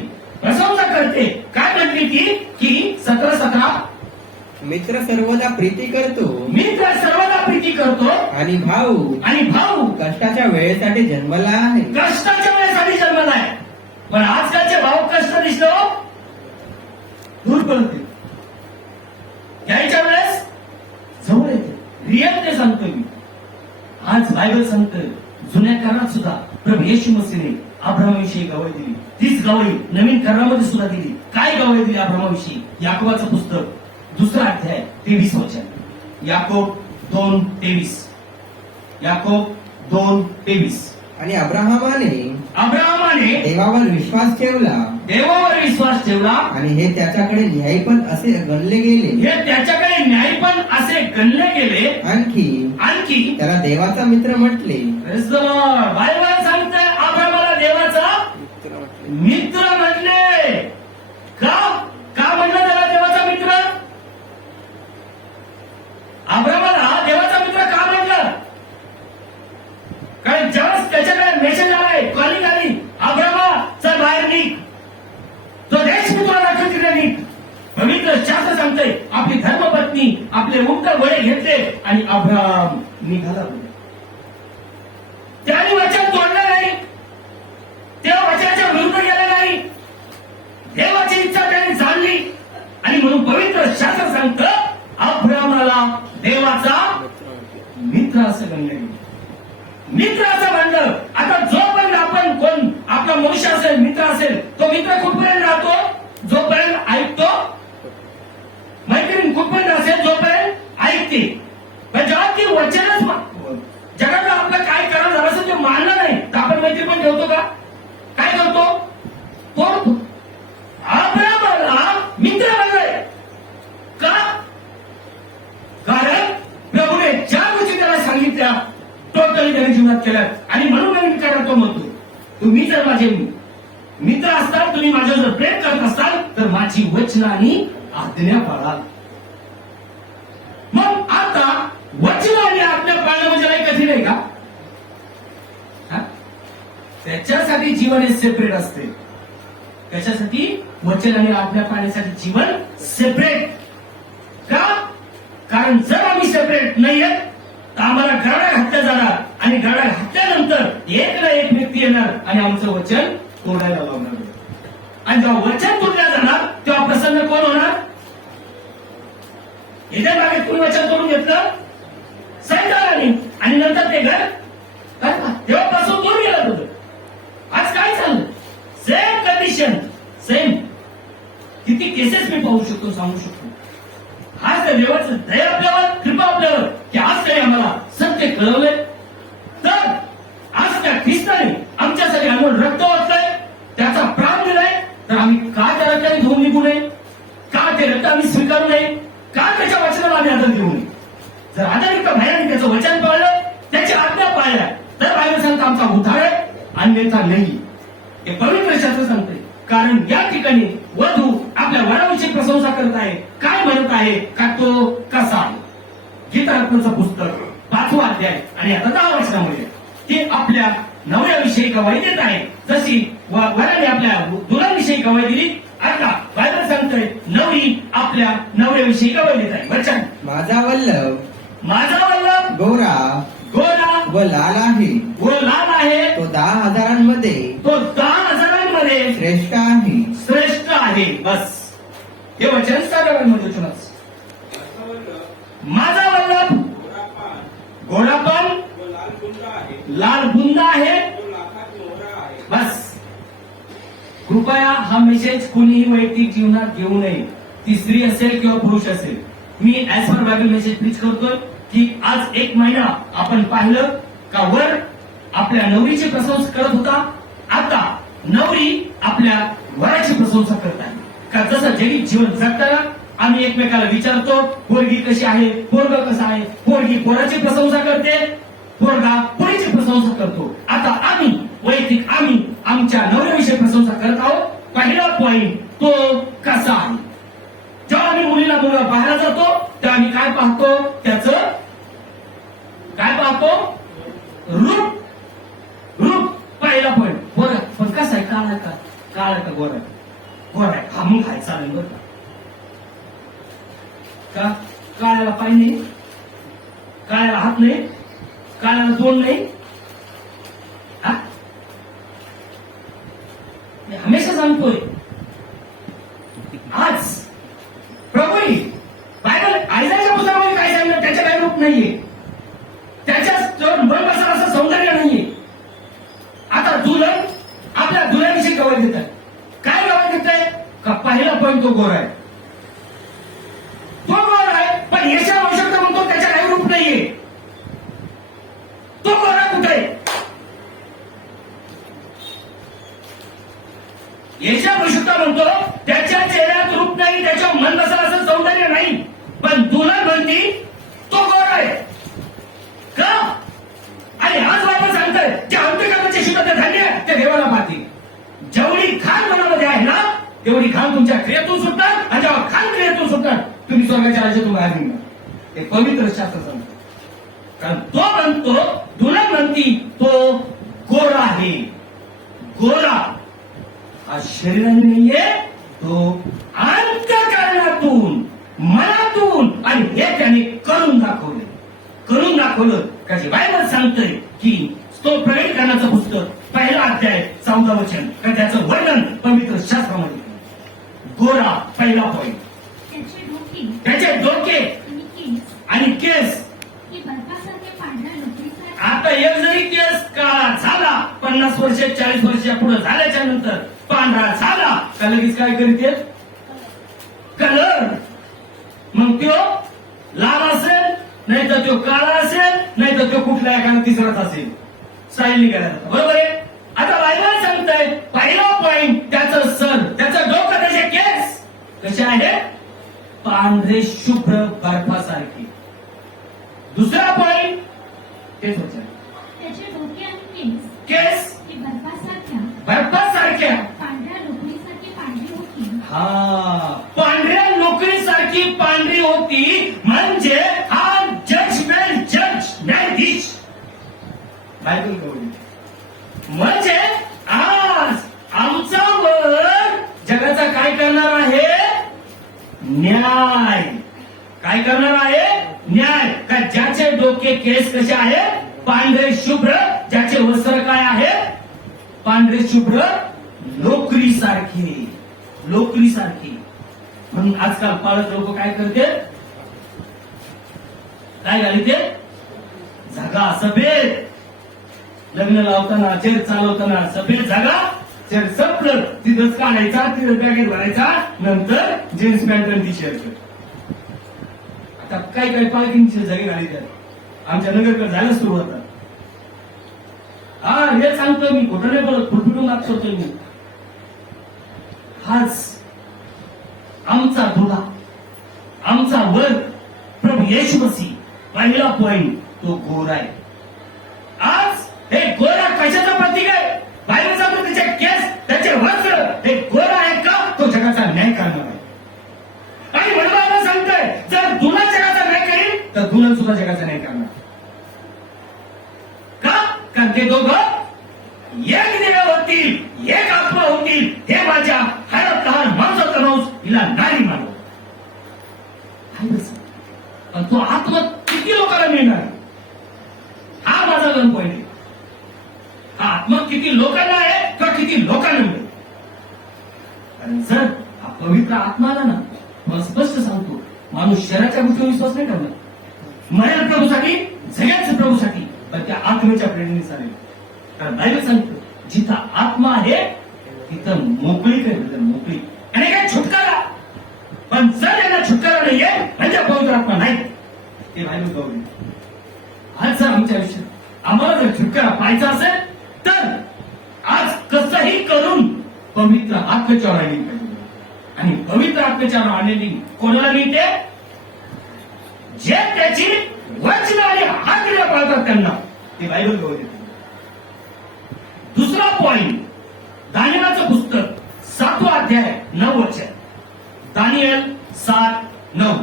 प्रशंसा करते. काय म्हटली की 17 मित्र सर्वदा प्रीती करतो. मित्र सर्वदा प्रीती करतो. आणि भाऊ कष्टाच्या वेळेसाठी जन्मला आहे. कष्टाच्या वेळेसाठी जन्मला आहे. पण आजकालचे भाऊ कष्ट दिसतो दूर पडते. यायच्या वेळेस जवळ येते. रिअल ते सांगतोय मी. आज बायबल सांगतोय जुन्या काळात सुद्धा प्रभू येशू मसीहने अब्राहामाविषयी गवाही दिली. तीच गवाही नवीन करारामध्ये सुद्धा दिली. काय गवाही दिली अब्राहामाविषयी. याकोबाचं पुस्तक 2 अध्याय 23 वचन. याकोब 2:23. याकोब 2:23. आणि अब्राहमाने देवावर विश्वास ठेवला. आणि हे त्याच्याकडे न्यायपण असे गणले गेले. आणखी त्याला देवाचा मित्र म्हटले. बायबल सांगतंय अब्राहमाला देवाचा मित्र म्हटले. का म्हटलं त्याला देवाचा मित्र. अब्राहमाला देवाचा मित्र का म्हटलं कारण ज्यावेळेस त्याच्याकडे मेसेज आलाय कॉलिंग आली अब्राहमा चल बाहेर निघ तो देश अब्राम निघाला पुढे. त्याने वचन तोडलं नाही, त्या वचनाच्या विरुद्ध गेला नाही, देवाची इच्छा त्याने जाणली आणि म्हणून पवित्र शास्त्र सांगतं अब्रामाला देवाचा मित्र असं गणलं गेलं. मित्र असं म्हणलं. आता जोपर्यंत आपण कोण आपला मनुष्य असेल, मित्र असेल, तो मित्र कुठपर्यंत राहतो? जोपर्यंत ऐकतो. मैत्रीण कुठपर्यंत असेल? जोपर्यंत ऐकते. पण जेव्हा ती वचनच जगात आपलं काय करावं झालं असेल ते मानलं नाही तर आपण मैत्री पण ठेवतो का? काय करतो? तोडतो. अब्रामाला मित्र बनलाय का? कारण प्रभूने ज्या गोष्टी त्याला सांगितल्या टोटली त्याने जीवनात केल्या. आणि म्हणून मी काय तो म्हणतो, तुम्ही जर माझे मित्र असताल, तुम्ही माझ्यावर जर प्रेम करत असाल तर माझी वचनं आणि आज्ञा पाळाल. मग आता वचन आणि आज्ञा पाळणं म्हणजे काही कठीण आहे का? हा? त्याच्यासाठी जीवन हे सेपरेट असते. त्याच्यासाठी वचन आणि आज्ञा पाळण्यासाठी जीवन सेपरेट का? कारण जर आम्ही सेपरेट नाहीये तर आम्हाला गाड्या घातल्या जाणार आणि गाड्या घातल्यानंतर एक ना एक व्यक्ती येणार आणि आमचं वचन तोडायला लावणार. आणि जेव्हा वचन तोडल्या जाणार तेव्हा प्रसन्न कोण होणार? याच्या मागे कोणी वचन तोडून घेतलं? सैतानाने. आणि नंतर ते घर तेव्हापासून दूर गेलं तुझं. आज काय चाललं? Same condition, same. किती केसेस मी पाहू शकतो, सांगू शकतो. आज त्या देवाचं दया आपल्यावर, कृपा आपल्यावर की आज काही आम्हाला सत्य कळवलंय. तर आज त्या ख्रिस्ताने आमच्यासाठी अनमोल रक्त वाचलंय, त्याचा प्राण दिलाय. तर आम्ही का त्या रक्ताने धुवून निघू नये? का ते रक्त आम्ही स्वीकारू नये? का त्याच्या वचनाला आम्ही आदर देऊ नये? जर आदरिक भयाने त्याचं वचन पाळलं, त्याची आज्ञा पाळल्या तर बायबल सांगतं आमचा उद्धार आहे, अन्यथा नाही. हे पवित्र शास्त्र सांगते. कारण या ठिकाणी वधू आपल्या वराविषयी प्रशंसा करत आहे. काय म्हणत आहे? का तो कसा आहे? गीतारत्नाचं पुस्तक 5वा अध्याय आणि आता 10 वचनामध्ये ते आपल्या नवऱ्याविषयी गवाही देत आहे. जशी वराने आपल्या दुलाविषयी गवाही दिली, आता बायबल सांगतोय नवरी आपल्या नवऱ्याविषयी गवाही देत आहे. वचन, माझा वल्लभ गोरा व लाल आहे, व लाल आहे, तो 10,000 तो 10,000 श्रेष्ठ आहे. श्रेष्ठ आहे. बस हे वचन साधारण म्हणूनच. माझा वल्लभ गोरापान लाल बुंद आहे. बस कृपया हा मेसेज कुणीही वैयक्तिक जीवनात घेऊ नये. ती स्त्री असेल किंवा पुरुष असेल. मी as per Bible message please करतोय की आज 1 महिना आपण पाहिलं का वर आपल्या नवरीची प्रशंसा करत होता, आता नवरी आपल्या वराची प्रशंसा करत आहे. का जसं जगी जीवन जगताना आम्ही एकमेकाला विचारतो पोरगी कशी आहे, पोरग कसं आहे. पोरगी पोराची प्रशंसा करते, पोरगा पोरीची प्रशंसा करतो. आता आम्ही वैयक्तिक आम्ही आमच्या नवऱ्याविषयी प्रशंसा करत आहोत. पहिला पॉइंट तो कसा आहे. जेव्हा आम्ही मुलीला मुलगा पाहायला जातो तेव्हा आम्ही काय पाहतो? त्याचं काय पाहतो? रूप. रूप पहिला पॉइंट. बरं पण कसं आहे? काळ आहे का? काळ आहे का गोर आहे? गोर आहे. हा मग काय चालेल बरं का? काळ्याला पाय नाही, काळ्याला हात नाही, काळ्याला तोंड नाही. मी हमेशा सांगतोय आज प्रभूही बायबल आयजाच्या पुस्तकामध्ये काय सांगितलं? त्याच्या काही रूप नाहीये, त्याच्या मन बसायला असं सौंदर्य नाहीये. आता दुल्हन आपल्या दुल्हनीशी गवाही देत आहे. काय गवाही देत आहे? का पहिला पॉईंट तो गोर आहे. तो गोर आहे पण यशा आवश्यकता म्हणतो त्याच्या काही रूप नाहीये. तो गोरा कुठे आहे? यशा आवश्यकता म्हणतो त्याच्या चेहऱ्यात रूप नाही, त्याच्या मन बसायला असं सौंदर्य नाही. पण दुल्हन म्हणती तो गोरा आहे का? आणि आज बाबा सांगताय जे अंत्यकरणाचे शुद्ध धान्य आहे ते देवाला पाहतील. जेवढी घाण मनामध्ये आहे ना तेवढी घाण तुमच्या क्रियेतून सुटणार. आणि जेव्हा घाण क्रियेतून सुटणार तुम्ही स्वर्गाच्या राज्यातून बाहेर निघणार. हे पवित्र शास्त्र सांगतं. कारण तो म्हणतो, दुल्हन म्हणती तो गोरा आहे. गोरा हा शरीराने नाहीये, तो अंतःकरणातून मनातून. आणि हे त्याने करून दाखवले. करून दाखवलं का जे बायबल सांगतंय की तो प्रकटीकरणाचं पुस्तक पहिला अध्याय 14 वचन का त्याचं वर्णन पवित्र शास्त्रामध्ये गोरा पहिला पॉईंट त्याचे डोके त्याचे डोके आणि केस आणि केस ही बर्फासारखे पांढऱ्या लोकरीसारखे आता एक जरी केस काळा झाला 50 वर्ष 40 वर्ष पुढे झाल्याच्या नंतर पांढरा झाला का लगेच काय करीत कलर मग तो लाल असेल नाही तर तो काळा असेल नाही तर तो कुठल्या एखादा तिसराच असेल स्टाईल निघाला बरोबर आहे. आता बायबल सांगताय पहिला पॉइंट त्याचं सर त्याचं डोकं त्याचे केस कसे आहे पांढरे शुभ्र बर्फासारखे. दुसरा पॉइंट तेच होतं त्याचे डोके आणि केस केस ही बर्फासारख्या बर्फासारख्या पांढऱ्या लोकरीसारखी पांढरी होती. हा पांढऱ्या नोकरीसारखी पांढरी होती म्हणजे हा जजमेंट जज न्यायाधीश बायबल कवडी म्हणजे आज आमच्यावर जगाचा काय करणार आहे न्याय. काय करणार आहे न्याय का ज्याचे डोके केस कसे आहे पांढरे शुभ्र ज्याचे वस्त्र काय आहे पांढरे शुभ्र लोकरीसारखे लोकरीसारखी. म्हणून आजकाल पालक लोक काय करते काय घालते जागा सफेद लग्न लावताना चेर चालवताना सफेद जागा चेर संपलं तिथंच काढायचा तिथं पॅकेट भरायचा नंतर जीन्स पॅन्ट आणि टी शर्ट. आता काय काय पार्किंगचे जागे घालायचे आमच्या नगरकडे जायला सुरू होतात. हा हे सांगतो मी खोटं नाही बोलत फुटफुटून दाखवतोय मी. हाच आमचा धुळा आमचा वर्ग प्रभू येशू मसीह पहिला पॉइंट तो गोरा आहे. आज हे गोरा कशाचं प्रतीक आहे बायबल सांगतो त्याचे केस त्याचे वस्त्र हे गोरा आहे का तो जगाचा न्याय करणार आहे. आणि म्हणून सांगतोय जर दुला जगाचा न्याय करेल तर दुला सुद्धा जगाचा न्याय करणार का कारण ते दोघं एक देव होतील एक आत्मा होतील हे माझ्या हरत लहान माणसाचा माणूस हिला नारी मानव. पण तो आत्मा किती लोकांना मिळणार हा माझा गण पॉइंट आहे. हा आत्मा किती लोकांना आहे का किती लोकांना मिळेल. कारण जर हा पवित्र आत्मा आला ना मला स्पष्ट सांगतो माणूस शरीराच्या गोष्टीवर विश्वास नाही ठेवणार मरेल प्रभूसाठी सगळ्याच प्रभूसाठी पण त्या आत्म्याच्या प्रेरणेने चालेल. कारण बायबल सांगतो जिथं आत्मा आहे तिथं मोकळी काय मोकळी आणि काय छुटकारा. पण जर यांना छुटकारा नाहीये म्हणजे पवित्र आत्मा नाही ते बायबल गौरी. आज जर आमच्या आयुष्यात आम्हाला जर छुटकारा पाहायचा असेल तर आज कसंही करून पवित्र आत्म्याच्यावर आणली पाहिजे. आणि पवित्र आत्म्याच्यावर आणलेली कोणाला मिळते जे त्याची वचन आणि आज्ञा पाळतात त्यांना ते बायबल गौरी. दुसरा पॉइंट दानियेलचं पुस्तक 7 अध्याय 9 वचन. दानियेल 7:9.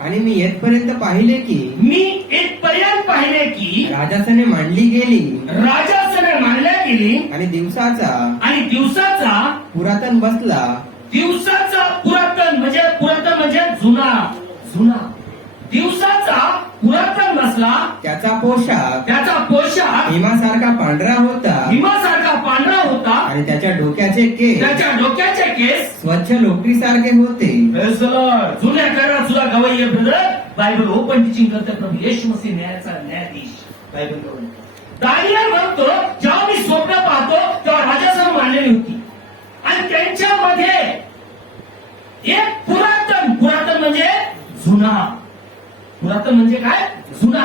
आणि मी येथपर्यंत पाहिले की मी इथपर्यंत पाहिले की राजासने मांडली गेली राजासने मांडल्या गेली आणि दिवसाचा पुरातन बसला. दिवसाचा पुरातन म्हणजे जुना जुना दिवसाचा पुरातन बसला. त्याचा पोशाख हिमासारखा पांढरा होता आणि त्याच्या डोक्याचे केस स्वच्छ लोकरीसारखे होते. जुन्या करारात सुद्धा गवाई आहे ब्रदर. बायबल ओपन टीचिंग करते प्रभू येशू मसीह न्यायाचा न्यायाधीश. बायबल गवाई दानियल म्हणतो जेव्हा मी स्वप्न पाहतो तेव्हा राजासमोर मांडलेली होती आणि त्यांच्यामध्ये एक पुरातन म्हणजे जुना. पुरातन म्हणजे काय जुना.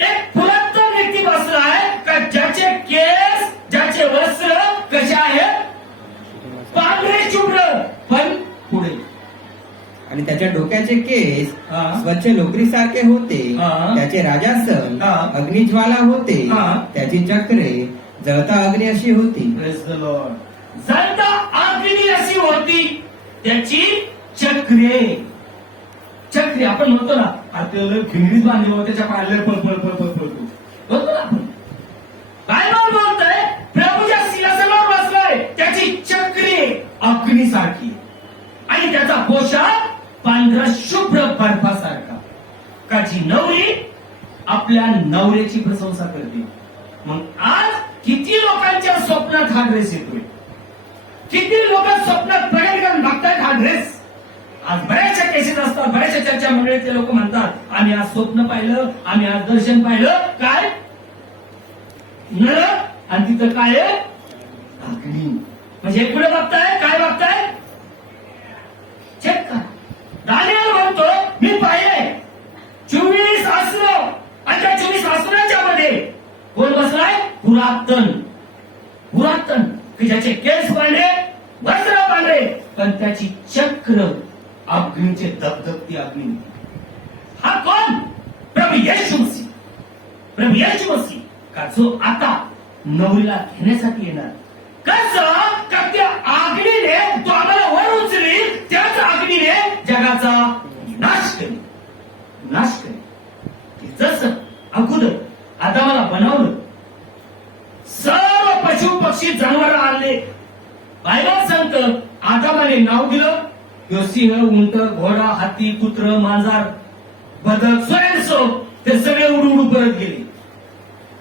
एक पुरातन व्यक्ती बसला आहे का ज्याचे केस ज्याचे वस्त्र कसे आहेत पांढरे शुभ्र पण पुढे आणि त्याच्या डोक्याचे केस हा. स्वच्छ लोकरीसारखे होते. हा. त्याचे राजासन हा. अग्निज्वाला होते. हा. त्याची चक्रे जळता अग्नी अशी होती. जळता अग्नी अशी होती त्याची चक्रे आपण म्हणतो ना आपल्याला खिंडीच बांधली त्याच्या पायाला पळ बोलतो ना आपण. बायबल बोलतोय प्रभूच्या सिंहासनावर बसलाय त्याची चक्रे अग्नीसारखी आणि त्याचा पोशाख पांढरा शुभ्र बर्फासारखा. आपल्या नवऱ्याची प्रशंसा करते. मग आज किती लोकांच्या स्वप्नात हा ड्रेस येतोय, किती लोक स्वप्नात प्रगती करून मागतायत हा ड्रेस. आज बऱ्याचशा केसेस असतात, बऱ्याचशा चर्चा मंडळीतले लोक म्हणतात आम्ही आज स्वप्न पाहिलं, आम्ही आज दर्शन पाहिलं, काय नरक आणि तिथं काय आहे? अग्नी. म्हणजे पुढे बघताय, काय बघताय? चेक करा. दानियल म्हणतो मी पाहिले 24 आसनं आणि त्या 24 आसनाच्या मध्ये कोण बसलाय? पुरातन. पुरातन की ज्याचे केस पांढरे, वस्त्र पांढरे, पण त्याची चक्र अग्नीचे धगधगती अग्नी. हा कोण? प्रभू येशू मसीह. प्रभू येशू मसीह का जो आता नवरीला घेण्यासाठी येणार. कसं का त्या अग्नीने तो आम्हाला वर उचली, त्याच अग्नीने जगाचा नाश करेल. नाश करेल. जसं अगोदर आदामाला बनवलं, सर्व पशु पक्षी जनावर आणले. बायबल सांगतं आदामाने नाव दिलं सिंह, उंट, घोडा, हत्ती, कुत्र, मांजर, बदक, स्वयंसो ते सगळे उडून परत गेले.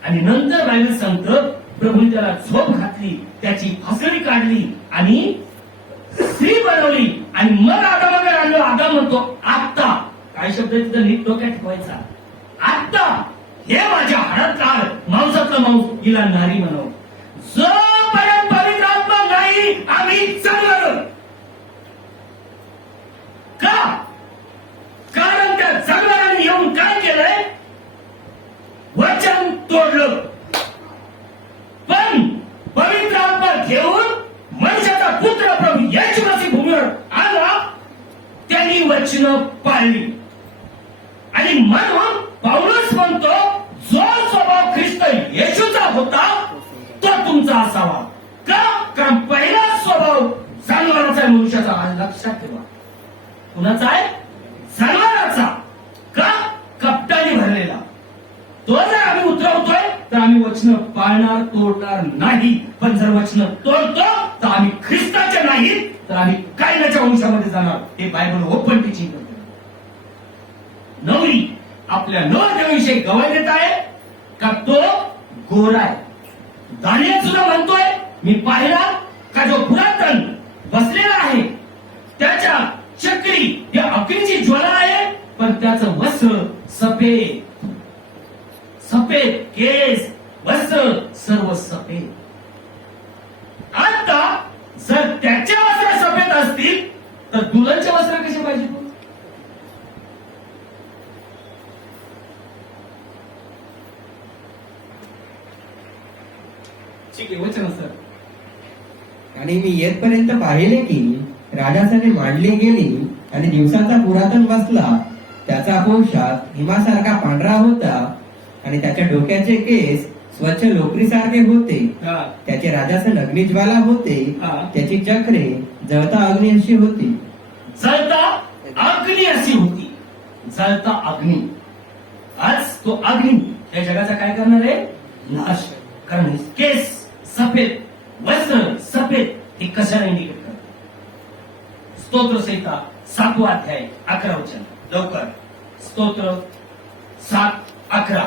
आणि नंतर बायबल सांगतं प्रभूने त्याला झोप घातली, त्याची फासडी काढली आणि स्त्री बनवली. आणि मग आदामाकडे आणलं. आदाम म्हणतो आत्ता, काय शब्द तिथं नीट डोक्यात ठेवायचा, आत्ता हे माझ्या हाडातला हाड, मांसातला मांस, हिला नारी बनव. जोपर्यंत पवित्र आत्मा नाही आम्ही चाललो. का? कारण त्या जनावरांनी येऊन काय केलंय? वचन तोडलं. पण पवित्र आत्मा घेऊन मनुष्याचा पुत्र प्रभू येशू मसीह भूमीवर आला, त्यांनी वचन पाळली. आणि म्हणून पौलुस म्हणतो जो स्वभाव ख्रिस्त येशूचा होता तो तुमचा असावा. का? कारण पहिला स्वभाव जनावराचा आहे मनुष्याचा. आज लक्षात ठेवा. कुणाचा आहे? जनावराचा. का? कपटाने भरलेला. तो जर आम्ही उतरवतोय तर आम्ही वचन पाळणार, तोडणार नाही. पण जर वचन तोडतो तर आम्ही ख्रिस्ताचे नाही तर आम्ही कायनाच्या वंशामध्ये जाणार. हे बायबल ओपन टीचिंग करते. नवरी आपल्या नवरदेवाविषयी गवाही देत आहे का तो गोरा आहे. दानियल सुद्धा म्हणतोय मी पाहिला का जो पुरातन बसलेला आहे त्याच्या चक्री या अग्नीची ज्वाला आहे, पण त्याचं वस्त्र सफेद. सफेद केस, वस्त्र सर्व सफेद. आता जर त्याचे वस्त्र सफेद असतील तर दुल्हनचे वस्त्र कसे पाहिजे? ठीक आहे, वचन सर. आणि मी येतपर्यंत पाहिले की राजासने मांडली गेली आणि दिवसाचा पुरातन बसला. त्याचा पोशाख हिमासारखा पांढरा होता आणि त्याच्या डोक्याचे केस स्वच्छ लोकरीसारखे होते. त्याचे राजासन अग्निज्वाला होते. त्याची चक्रे जळता अग्नी अशी होती. जळता अग्नी अशी होती. जळता अग्नी. आज तो अग्नी या जगाचा काय करणार आहे? नाश. कारण केस सफेद, वस्त्र सफेद, हे कशाला इंडिकेट करतात? स्तोत्र संहिता 7वा अध्याय 11 वचन. लवकर स्तोत्र 7:11.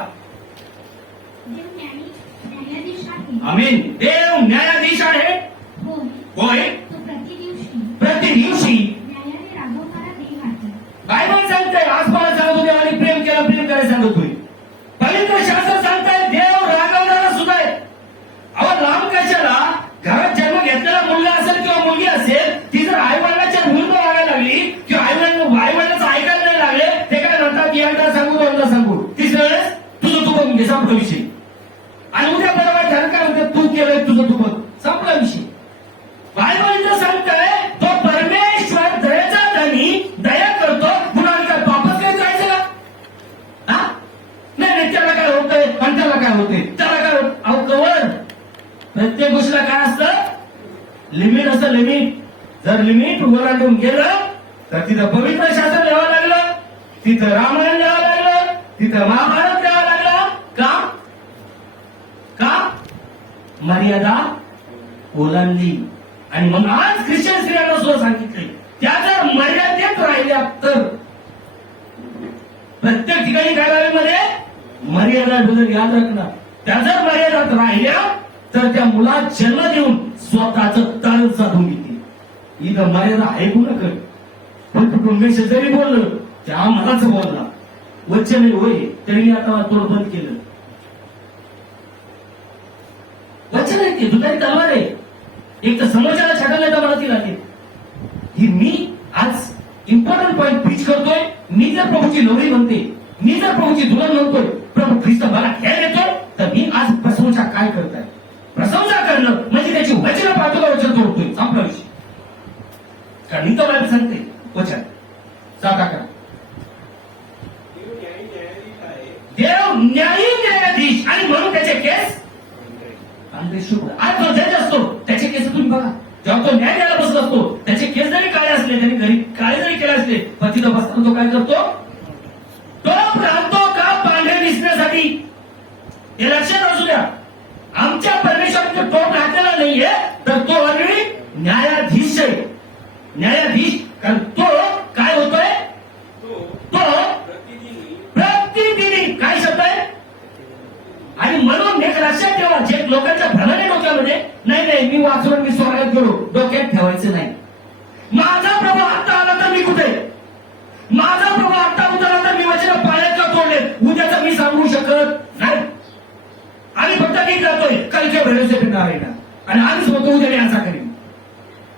देव न्यायाधीश आहे. आमीन. देव न्यायाधीश आहे. होय. तो प्रतिदिवशी प्रतिदिवशी न्यायाने रागवणारा देव आहे. बायबल सांगतंय आज मला सांगतो देवाने प्रेम केलं, प्रेम करायला सांगतोय. पवित्र शास्त्र सांगताय देव रागवणारा सुद्धा आहे. अहो लांब कशाला? घरात जन्म घेतलेला मुलगा असेल किंवा मुलगी असेल, ती जर आईवडिलाच्या विरुद्ध वागायला लागली किंवा आईवडिलाचं ऐकायला नाही लागले, ते काय म्हणतात एकदा सांगू दोनदा सांगू, तिसऱ्या वेळेस तुझं तू बघून घे, संपला विषय. आणि उद्या बरोबर झालं काय म्हणतात तू केलंय तुझं तू बघ, संपला विषय. बायबल इथं सांगताय तो परमेश्वर दयेचा धनी, दया करतो. कुणाला काय वापस काय जायचं का? नाही, त्याला काय होतंय आणि त्याला काय होते, त्याला काय होत. अहो कवर प्रत्येक गोष्टीला काय असतं? लिमिट असतं. लिमिट जर लिमिट ओलांडून गेलं तर तिथं पवित्र शास्त्र लिहावं लागलं, तिथं रामायण लिहावं लागलं, तिथं महाभारत लिहावं लागलं. का? मर्यादा ओलांडली. आणि मग आज ख्रिश्चन स्त्रियांना सुद्धा सांगितले त्या जर मर्यादेत राहिल्या तर प्रत्येक ठिकाणी काय बायबलमध्ये मर्यादा ब्रदर याद राखणार. त्या जर मर्यादात राहिल्या तर त्या मुलात जन्म देऊन स्वतःच तळ साधून घेते. इथं मर्यादा ऐकू नका. पण कुटुंबेश जरी बोललं त्या मलाच बोलला वचन होय तरी मी आता तोड बंद केलं. वचन आहे ते दुधारी तलवार आहे. एक तर समोरच्याला छाटायला तर मला ती लागेल. ही मी आज इम्पॉर्टंट पॉईंट पिच करतोय. मी जर प्रभूची नवरी म्हणते, मी जर प्रभूची दुल्हन म्हणतोय, प्रभू ख्रिस्त मला घ्यायला येतोय, तर मी आज प्रशंसा काय करताय? प्रशंसा करणं म्हणजे त्याची वचन पाहतो का वचन तोडतोय संपला विषय. कारण मी तर मला सांगते वचन जाता का देव न्यायी न्यायाधीश आणि म्हणून त्याचे केस आज जो जज असतो त्याचे केस तुम्ही बघा. जेव्हा तो न्याय द्यायला बसत असतो त्याचे केस जरी काळे असले, त्यांनी घरी काळे जरी केले असले, पण तिथं बसताना तो काय करतो? टोप राहतो का पांढरे दिसण्यासाठी? हे लक्षात असू द्या. आमच्या परमेश्वराचा टोप राहतेला नाहीये तर तो ऑलरेडी न्यायाधीश आहे. न्यायाधीश कारण तो काय होतोय? तो प्रतिदिनी काय शब्द आहे? आणि म्हणून एक लक्षात ठेवा, जे लोकांच्या भ्रमाने डोक्यामध्ये नाही मी वाचून मी स्वर्गात गेलो, डोक्यात ठेवायचं नाही. माझा प्रभू आता आला तर मी कुठे? माझा प्रभू आता उतरला तर मी वचन पाळत का तोडले? उद्याचं मी सांगू शकत नाही. आम्ही फक्त मी जातोय काही काही भरोसे फिरणार आहे ना, आणि आम्हीच म्हणतो उद्या मी असा करीन.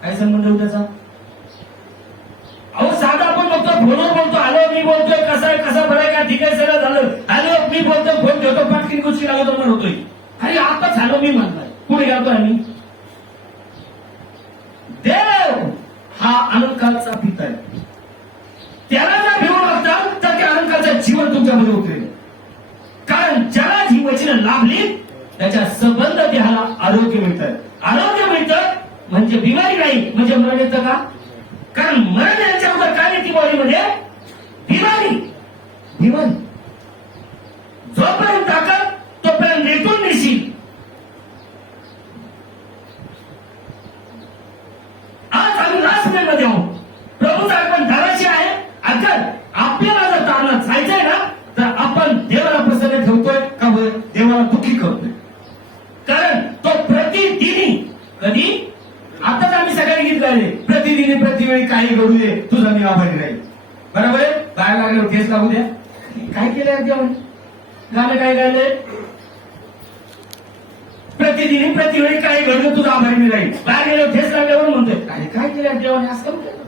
काय संबंध उद्याचा? अहो साधा आपण फक्त फोनवर बोलतो, हॅलो मी बोलतोय, कसं आहे, कसं बरं आहे का, ठीक आहे सगळं झालं, हॅलो मी बोलतोय, फोन ठेवतो, पटकीन गोष्टी लागत होतोय. अरे आताच हॅलो मी म्हणताय, पुढे गेलोय आम्ही. देव हा अनंतकाळचा पिता आहे. त्याला जर भिवून बघताल तर त्या अनंतकाळचं जीवन तुमच्यामध्ये उतरेल. कारण ज्याला ही वचनं लाभली त्याच्या संबंध देहाला आरोग्य मिळतं. आरोग्य मिळतं म्हणजे बिमारी नाही, म्हणजे मरण येतं का? कारण मरण यांच्या अगोदर काय येते बॉडीमध्ये? बिमारी. बिमारी जोपर्यंत ताकद तोपर्यंत रेटून नेशील. आज आम्ही रासमेमध्ये आहोत. प्रभूचा आपण धाराशी आहे. अगर आपल्याला जर तारणात जायचंय ना तर आपण देवाला प्रसन्न ठेवतोय का देवाला दुःखी करतोय? कारण तो प्रतिदिनी कधी आताच आम्ही सगळ्यांनी गीत गायले, प्रतिदिनी प्रतिवेळी काही घडू दे तुझा मी आभारी राहील. बरोबर आहे? गायला लागल्यावर ठेस लागू द्या. काय केलंय देवाने? गाणं काय गायलंय? प्रतिदिनी प्रतिवेळी काही घडू तुझा आभारी मी राहील. बाहेर गेल्यावर ठेस लागल्यावर म्हणतोय काय केलंय देवाने? असं करू केलं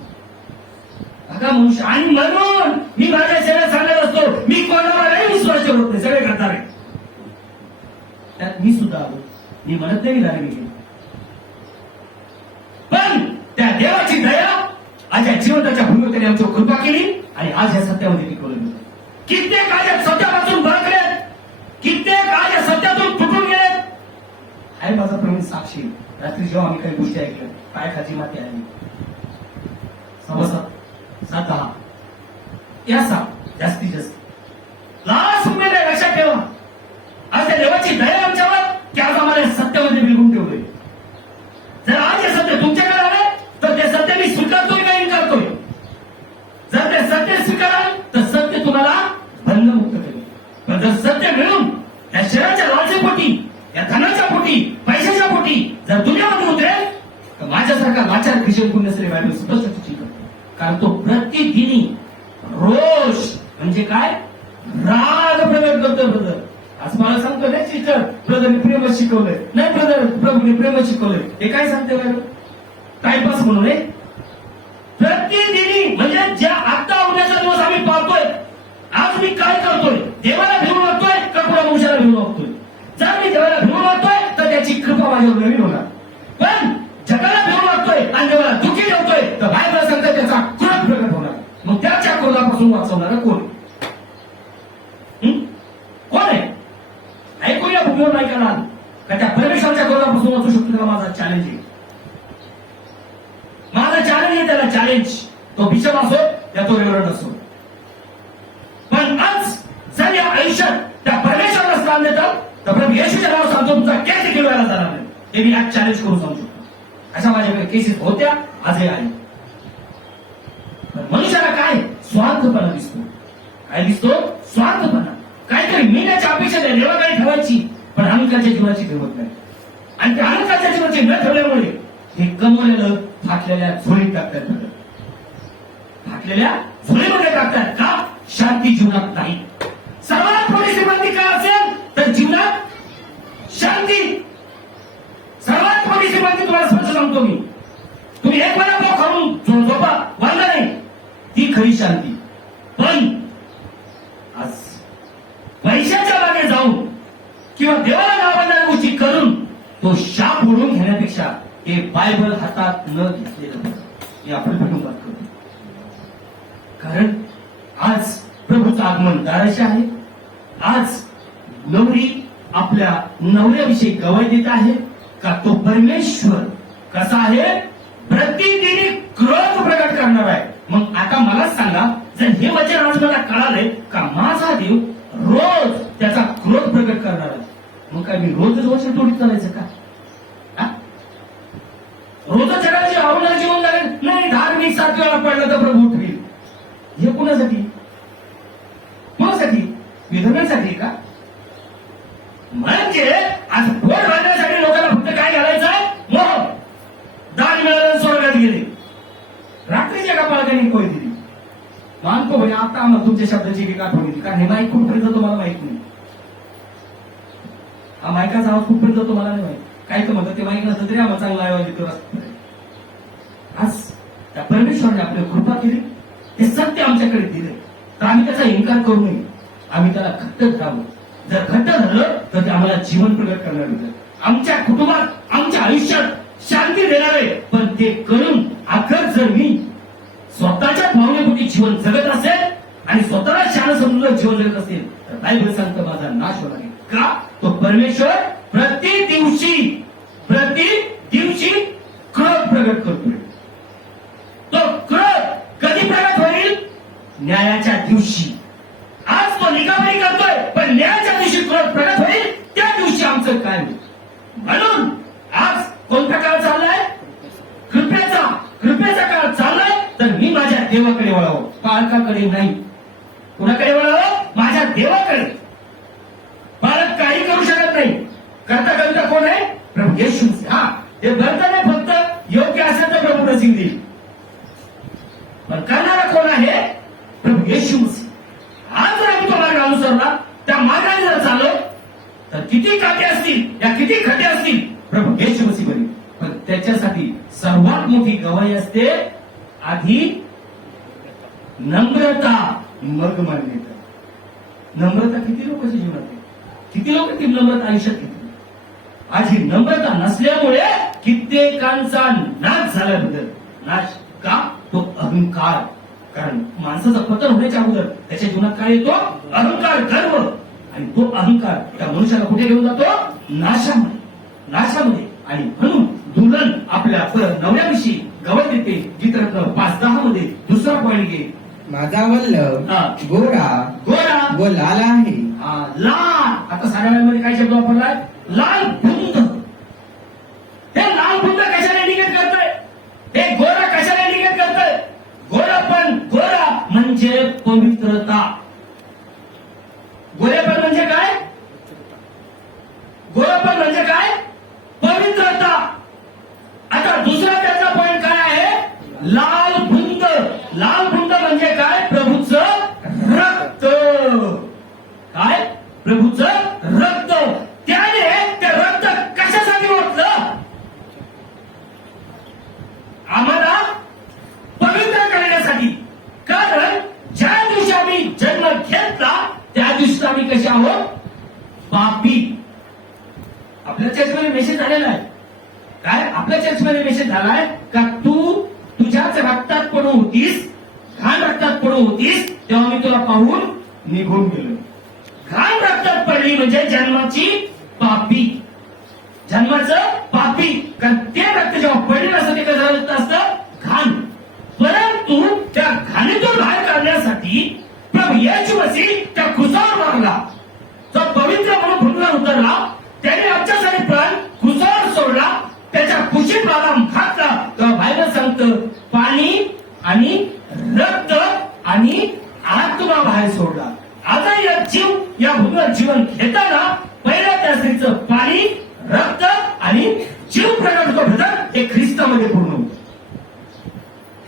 बघा मनुष्य. आणि म्हणून मी माझ्या शरीरात सांगत असतो, मी कोणावरही विश्वास ठेवत नाही, सगळे करणार आहे. त्यात मी सुद्धा आलो. मी म्हणत नाही झाले मी, पण त्या देवाची दया आज या जीवनाच्या भूमीवर आमच्यावर कृपा केली आणि आज या सत्यामध्ये टिकवलं. कित्येक आज या सत्यापासून बळकलेत, कित्येक आज या सत्यातून तुटून गेलेत. आहे माझा प्रवीण साक्षी. रात्री जेव्हा आम्ही काही गोष्टी ऐकल्या, काय खाची माती आली 7:10 या 7 जास्तीत जास्त लास्ट मुमेंट आहे. लक्षात ठेवा, आज त्या देवाची दया आमच्यावर की आज आम्हाला सत्यामध्ये बिलगून ठेवलंय. जर आज हे सत्य तुमच्याकडे आले तर ते सत्य मी स्वीकारतोय का इन्कारतोय? जर ते सत्य स्वीकाराल तर सत्य तुम्हाला बंधमुक्त करेल. पण जर सत्य मिळून त्या शरीराच्या लालसेपोटी, या धनाच्या पोटी, पैशाच्या पोटी जर दुनियामध्ये उतरेल तर माझ्यासारखा लाचार ख्रिश्चन पुण्यश्री बायबल स्पष्ट सूचित करतो. कारण तो प्रतिदिनी रोष म्हणजे काय? राग प्रकट करतो. ब्रदर आज मला सांगतो नाही सिस्टर, ब्रदरने प्रेमच शिकवलंय. नाही ब्रदर, प्रभूने प्रेमच शिकवलंय. हे काय सांगते बरं? टाइमपास म्हणून आहे. प्रतिदिनी म्हणजे ज्या आता उद्याचा दिवस आम्ही पाहतोय, आज मी काय करतोय? देवाला भिवून वागतोय का पुढे मनुष्याला भिवून वागतोय? जर मी देवाला भिवून वागतोय तर त्याची कृपा माझ्यावर नवीन होणार. पण जगाला भिवून वागतोय आणि देवाला दुःखी ठेवतोय तर बायबल सांगतोय त्याचा क्रोध प्रकट होणार. मग त्याच्या क्रोधापासून वाचवणार कोण? कोण आहे? ऐकूया भूमीवर नाही करणार का त्या परमेश्वराच्या क्रोधापासून वाचू शकतो? त्याला माझा चॅलेंज आहे. माझा चॅलेंज आहे त्याला चॅलेंज. तो बिशप असो या तो रेव्हरंड असो. पण आज जर या आयुष्यात त्या परमेश्वराला स्थान देतात तर प्रभू येशूच्या नावावर सांगतो तुमचा केस देखील व्हायला जाणार नाही. हे मी आज चॅलेंज करून सांगू शकतो. अशा माझ्याकडे केसेस होत्या, आजही आहे. मनुष्याला काय स्वार्थपणा दिसतो? काय दिसतो? स्वार्थपणा. काहीतरी मिळण्याची अपेक्षा त्या देवाकडे ठेवायची, पण अहंकाराच्या जीवनाची ठेवत नाही. आणि त्या अहंकाराच्या जीवनाची न ठेवल्यामुळे हे कमवलेलं फाटलेल्या झोळीत टाकतात. फाटलेल्या झोळीमध्ये टाकतात का? शांती जीवनात नाही. सर्वात मोठी श्रीमंती काय असेल तर जीवनात शांती. सर्वात मोठी श्रीमंती तुम्हाला स्पष्ट सांगतो मी, तुम्ही एक वडापाव खाऊन झोपा वांधा नाही, ती खरी शांती. पण आज पैशाच्या मागे जाऊन किंवा देवाला नावाला गोष्टी करून तो शाप ओढून घेण्यापेक्षा हे बायबल हातात न घेतलेलं बरं. हे आपण भेटून बात करतो. कारण आज प्रभूचं आगमन दाराशी आहे. आज नवरी आपल्या नवऱ्याविषयी गवाही देत आहे का तो परमेश्वर कसा आहे, प्रतिदिनी क्रोध प्रकट करणार आहे. मग आता मला सांगा, जर हे वचन आज मला कळालंय का माझा देव रोज त्याचा क्रोध प्रकट करणार आहे, मग काय मी रोजच वचन तोडीत चालायचं का? रोजच जगाची आवडणारे जीवन लागेल नाही, धार्मिक 7 वेळा पडलं तर प्रभू उठवील. हे कुणासाठी? कोणासाठी? विधव्यांसाठी का? म्हणजे आज पोट भरण्यासाठी लोकांना फक्त काय घालायचंय? मोह. दान मिळालं स्वर्गात गेले. रात्रीच्या एका पालकांनी कोय दिली. मानतो म्हणजे आता आम्हाला तुमच्या शब्दाची एक आठवण येते, कारण हे माईक कुठपर्यंत तुम्हाला माहित नाही. हा मायकाचा आवाज कुठपर्यंत तुम्हाला नाही माहित. काय तर म्हणतात ते माईक नसलं तरी आम्हाला चांगला आवाज येतो. आज त्या परमेश्वराने आपली कृपा केली, हे सत्य आमच्याकडे दिले, तर आम्ही त्याचा इन्कार करू नये. आम्ही त्याला घट्ट धरावं. जर घट्ट धरलं तर ते आम्हाला जीवन प्रगट करणार होतं, आमच्या कुटुंबात, आमच्या आयुष्यात शांती देणार आहे. पण ते करून अखेर जर मी स्वतःच्याच भावनेपोटी जीवन जगत असेल आणि स्वतःला शान समजून जीवन जगत असेल तर बायबल सांगतं माझा नाश होणार आहे. का? तो परमेश्वर प्रति दिवशी क्रोध प्रगट करतोय. तो क्रोध कधी प्रगट होईल? न्यायाच्या दिवशी. आज तो निकामी करतोय, पण न्यायाच्या दिवशी क्रोध प्रगट होईल, त्या दिवशी आमचं काय होईल? म्हणून आज कोणता काळ चाललाय? कृपेचा काळ चाललाय. तर मी माझ्या देवाकडे वळावं, पालकाकडे नाही. कुणाकडे वळावं? माझ्या देवाकडे. पालक काही करू शकत नाही. करता कोण आहे? प्रभू येशू. हा, ते बर्तन फक्त योग्य असेल तर प्रभू नसीब देईल, पण करणारा कोण आहे? प्रभू येशू. आज जर आम्ही तो मार्ग अनुसरला, त्या मार्गाने जर चाललो तर किती काटे असतील, या किती खटे असतील, प्रभू येशू मसीह बनेल. पण त्याच्यासाठी सर्वात मोठी गवाही असते आधी नम्रता, मग मान्यता. नम्रता किती लोकांच्या जीवनात आहे? किती लोक ती नम्रता आयुष्यात घेतली? आज ही नम्रता नसल्यामुळे कित्येकांचा नाश झाल्याबद्दल. नाश का? तो अहंकार. कारण माणसाचा पतन होण्याच्या अगोदर त्याच्या जीवनात काय येतो? अहंकार, गर्व. आणि तो अहंकार त्या मनुष्याला कुठे घेऊन जातो? नाशामध्ये. आणि म्हणून दुल्हन आपल्या नवऱ्याविषयी गवत देते. चित्ररत्न 5-10 मध्ये दुसरा पॉइंट घे. माझा वल्लभ गोरा व लाल आहे. लाल. आता साड्यामध्ये काय शब्द वापरलाय? लाल बुंद. हे लाल बुंद कशाला इंडिकेट करतोय? हे गोरा कशाला इंडिकेट करतोय? गोरा म्हणजे पवित्रता. गोरेपण म्हणजे काय? गोरेपण म्हणजे काय? पवित्रता. आता दुसरा त्याचा पॉइंट काय आहे? लाल बुंद. लाल बुंद म्हणजे काय? प्रभूचं रक्त. काय? प्रभूचं रक्त. त्याने ते रक्त कशासाठी वाटलं? आम्हाला पवित्र करण्यासाठी. कारण ज्या दिवशी आम्ही जन्म घेतला त्या दिवशी आम्ही कसे आहोत? पापी. आपल्या चर्चमध्ये मेसेज झालेला आहे. काय? आपल्या चर्चमध्ये मेसेज झालाय का तू तुझ्याच रक्तात पडू होतीस, घाण रक्तात पडू होतीस, तेव्हा मी तुला पाहून निघून गेलो. घाण रक्तात पडली म्हणजे जन्माची पापी. जन्माचं पापी. कारण ते रक्त जेव्हा पडलेलं असतं ते कसं रक्त असतं? घाण. परंतु त्या घाणीतून बाहेर काढण्यासाठी प्रभू येशू मसीह त्या क्रूसावर मारला. तो पवित्र म्हणून भूमीवर उतरला. त्याने आमच्यासाठी प्राण क्रूसावर सोडला. त्याच्या कुशीत बादाम घातला. तेव्हा बायबल सांगतं पाणी आणि रक्त आणि आत्मा बाहेर सोडला. आता या जीव या आणि जीव प्रगट होतो ब्रदर, हे ख्रिस्तामध्ये पूर्ण होतं.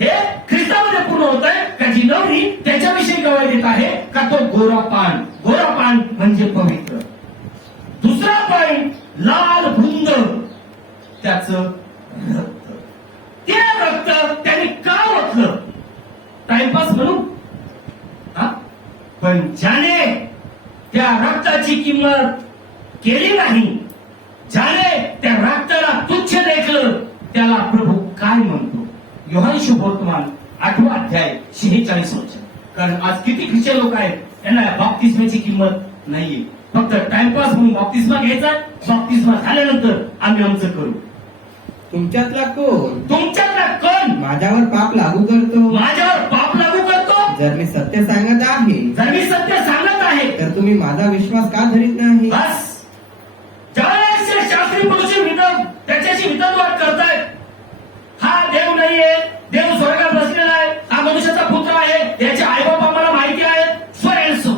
हे ख्रिस्तामध्ये पूर्ण होत आहे का जी नवरी त्याच्याविषयी गवाही देत आहे का तो गोरा पान म्हणजे पवित्र. दुसरा पॉइंट, लाल भुंद त्याचं रक्त. ते रक्त त्यांनी का ओतलं? टाइमपास म्हणून? पण ज्याने त्या रक्ताची किंमत केली नाही, ज्याने त्या रक्ताला तुच्छ लेखलं, त्याला प्रभू काय म्हणतो? योहान शुभवर्तमान 8 अध्याय 46 वचन. कारण आज किती ख्रिश्चन लोक आहेत त्यांना बाप्तिस्माची किंमत नाहीये. फक्त टाइमपास म्हणून बाप्तिस्मा घ्यायचा, बाप्तिस्मा झाल्यानंतर आम्ही आमचं करू. तुमच्यातला कोण माझ्यावर पाप लागू करतो? माझ्यावर पाप लागू करतो? जर मी सत्य सांगत आहे तर तुम्ही माझा विश्वास का धरीत नाही? बस. ज्यावेळेस शास्त्री पुरुष त्याच्याशी वितंडवाद करतायत, हा देव नाहीये, देव स्वर्गात बसलेला आहे, हा मनुष्याचा पुत्र आहे, याचे आईबाप आम्हाला माहिती आहे, सो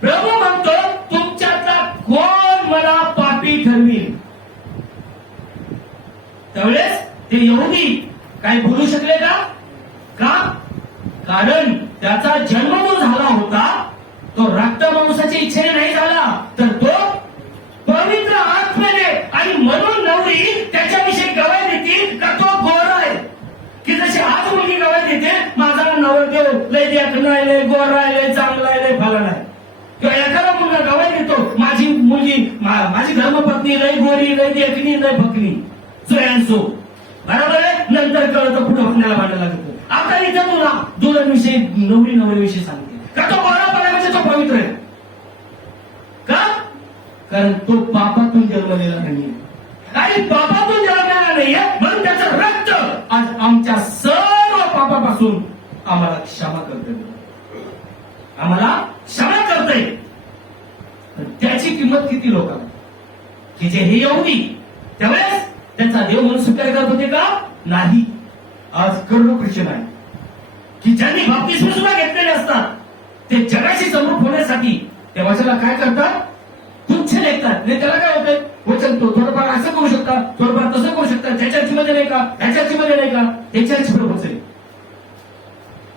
प्रभू म्हणतो तुमच्यातला कोण मला पापी ठरवील? त्यावेळेस ते यहुदी काही बोलू शकले का? कारण त्याचा जन्म जो झाला होता तो रक्त मांसाच्या इच्छेने नाही झाला, तर तो पवित्र आत्म्याने. आणि म्हणून नवरी त्याच्याविषयी गवाही देते का तो गोरा आहे. की जशी आज मुलगी गवाही देते, माझा नवरदेव लय देखणं आहे, लय गोरा आहे, लय चांगला आहे, लय फलन आहे. किंवा एखादा मुलगा गवाही देतो, माझी मुलगी, माझी धर्मपत्नी लय गोरी, लय देखणी, लय भकनी, सो बरोबर आहे. नंतर कळतं पुढे भांडायला लागतं. आता इथं तुला दुल्हनविषयी, नवरीविषयी सांगते का तो गोरापणा म्हणजे तो पवित्र आहे का? कारण तो पापातून जन्मलेला नाहीये, आणि पापातून जन्मलेला नाहीये म्हणून त्याचं रक्त आज आमच्या सर्व पापापासून आम्हाला क्षमा करते. त्याची किंमत किती लोकांना, की जे हे यहुदी त्यावेळेस त्यांचा देव म्हणून स्वीकार करत होते का? नाही. आज करोडो ख्रिश्चन आहे की ज्यांनी बाप्तिस्म सुद्धा घेतलेले असतात, ते जगाशी समरूप होण्यासाठी त्या वचनाला काय करतात? तुच्छ लेखतात. नाही त्याला काय होतंय? वचन तो थोडंफार असं करू शकता, थोडंफार तसं करू शकता, त्या चर्चमध्ये नाही का, ह्या चर्चमध्ये नाही का? हे चर्च प्रभूच आहे.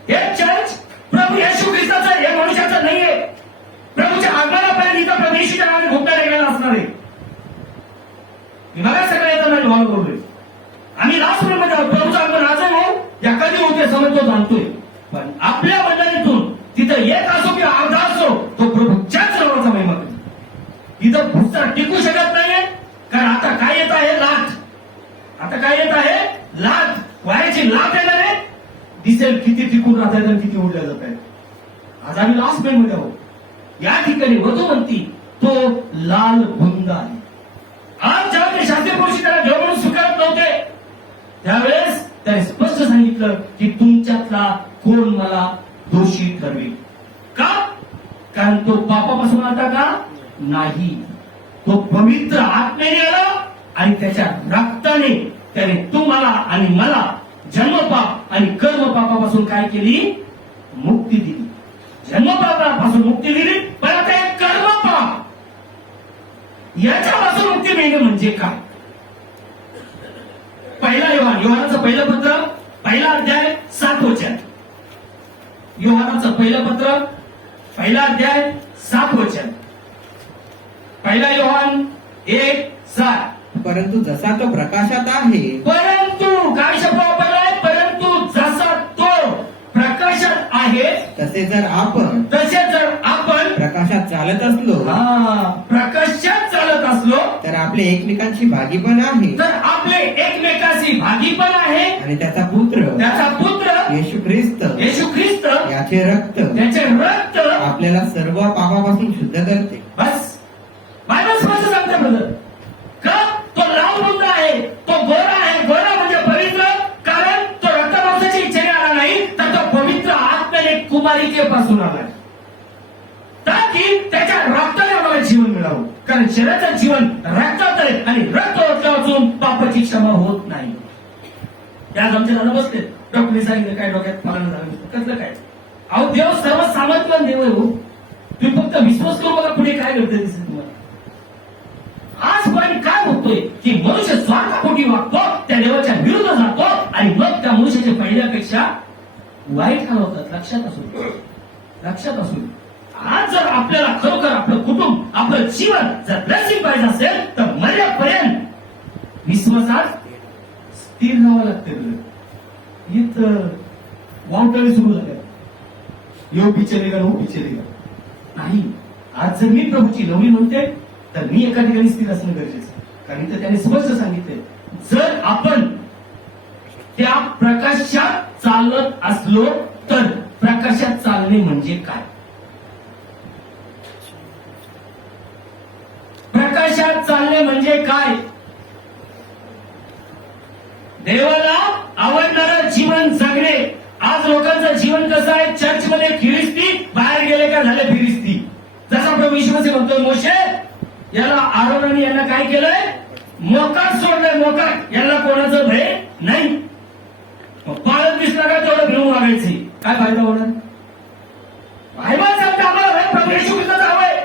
हे चर्च प्रभू येशू ख्रिस्ताचं आहे, हे मनुष्याचं नाहीये. प्रभूच्या आगमनापर्यंत इथं प्रदेशीच्या नावाने घोटाळा गेलेला असणार आहे. मला सगळं येतं नाही भाव बोललोय. आम्ही लास्ट मध्ये प्रभूचं आगमन आज हो या कधी होते समज तो जाणतोय. पण आपल्या मंडळीतून तिथं एक असो किंवा अर्धा असो, तो प्रभूच्याच नावाचा महिमा करतो. इथं भुस्तर टिकू शकत नाहीये. कारण आता काय येत आहे? लाट. वाऱ्याची लाट येणार आहे. दिसेल किती टिकून राहतात आणि किती उडल्या जात आहेत. आज आम्ही लास्ट मध्ये आहोत. या ठिकाणी वधू म्हणती तो लाल भुंद आहे. आज जेव्हा ते शास्त्रीय पुरुषी त्याला देव म्हणून स्वीकारत नव्हते, त्यावेळेस त्याने स्पष्ट सांगितलं की तुमच्यातला कोण मला दोषी ठरवेल का? कारण तो पापापासून आला का? नाही. तो पवित्र आत्म्याने आला आणि त्याच्या रक्ताने त्याने तुम्हाला आणि मला जन्मपाप आणि कर्मपापापासून काय केली? मुक्ती दिली. जन्मपापापासून मुक्ती दिली. पण आता एक कर्मपाप, याच्यापासून मुक्ती मिळणे म्हणजे काय? पहिला योहानाचं पहिलं पत्र, पहिला अध्याय 7 वचन. योहानाचं पहिलं पत्र, पहिला अध्याय 7 वचन. पहिला योहान 1:7. परंतु जसा तो प्रकाशात आहे, परंतु काय शब्द वापरलाय? परंतु जसा तो प्रकाशात आहे, तसे जर आपण प्रकाशात चालत असलो, प्रकाशात चालत असलो, तर आपले एकमेकांची भागी पण आहे, आणि त्याचा पुत्र येशू ख्रिस्त याचे रक्त आपल्याला सर्व पापापासून शुद्ध करते. बस बायबल स्पष्ट सांगते ब्रदर का तो लाल बुंद आहे, तो गोरा आहे. गोरा म्हणजे पवित्र, कारण तो रक्तमांसाची इच्छेने आला नाही, तर तो पवित्र आत्म्याने कुमारिकेपासून आलाय, ताकी त्याच्या रक्ताने आम्हाला जीवन मिळावं. कारण शरीराचं जीवन रक्तात आहे आणि रक्त ओतलं वाचून पापाची क्षमा होत नाही. त्यात आमचे दादा बसले, डॉक्टरने सांगितलं काय डोक्यात पालन झालं कसलं काय? अहो देव सर्व सामर्थ्यवान देव आहे हो. तुम्ही फक्त विश्वास करू बघा पुढे काय घडतं दिसेल तुम्हाला. आज पण काय होतं? म्हणतोय की मनुष्य स्वार्थापोटी वागतो, त्या देवाच्या विरुद्ध जातो आणि मग त्या मनुष्याचे पहिल्यापेक्षा वाईट हाल होतात. लक्षात असू दे. आज जर आपल्याला खरोखर आपलं कुटुंब, आपलं जीवन जर ब्लेसिंग पाहिजे असेल तर मर्यापर्यंत विश्वासात स्थिर राहावं लागतं. इथं वावटळी सुरू झाल्या, यो पिचलेगा नो पिचलेगा नाही. आज जर मी प्रभूची नवरी म्हणते तर मी एका ठिकाणी स्थिर असणं गरजेचं आहे. कारण इथं त्याने स्पष्ट सांगितलंय, जर आपण त्या प्रकाशात चालत असलो तर. प्रकाशात चालणे म्हणजे काय? प्रकाशात चालणे म्हणजे काय? देवाला आवडणारं जीवन जगणे. आज लोकांचं जीवन कसं आहे? चर्चमध्ये फिरिस्ती, बाहेर गेले का झाले फिरिस्ती. जसा प्रभू विश्वासी म्हणतोय, मोशे याला आरोनाने यांना काय केलंय? मोकाट सोडलंय. मोकाट. याला कोणाचं भय नाही. पाळत दिसला का तेवढं भिवून वागायचे. काय फायदा होणार? बायबल सांगते आम्हाला भय प्रभू येशू ख्रिस्ताचा हवंय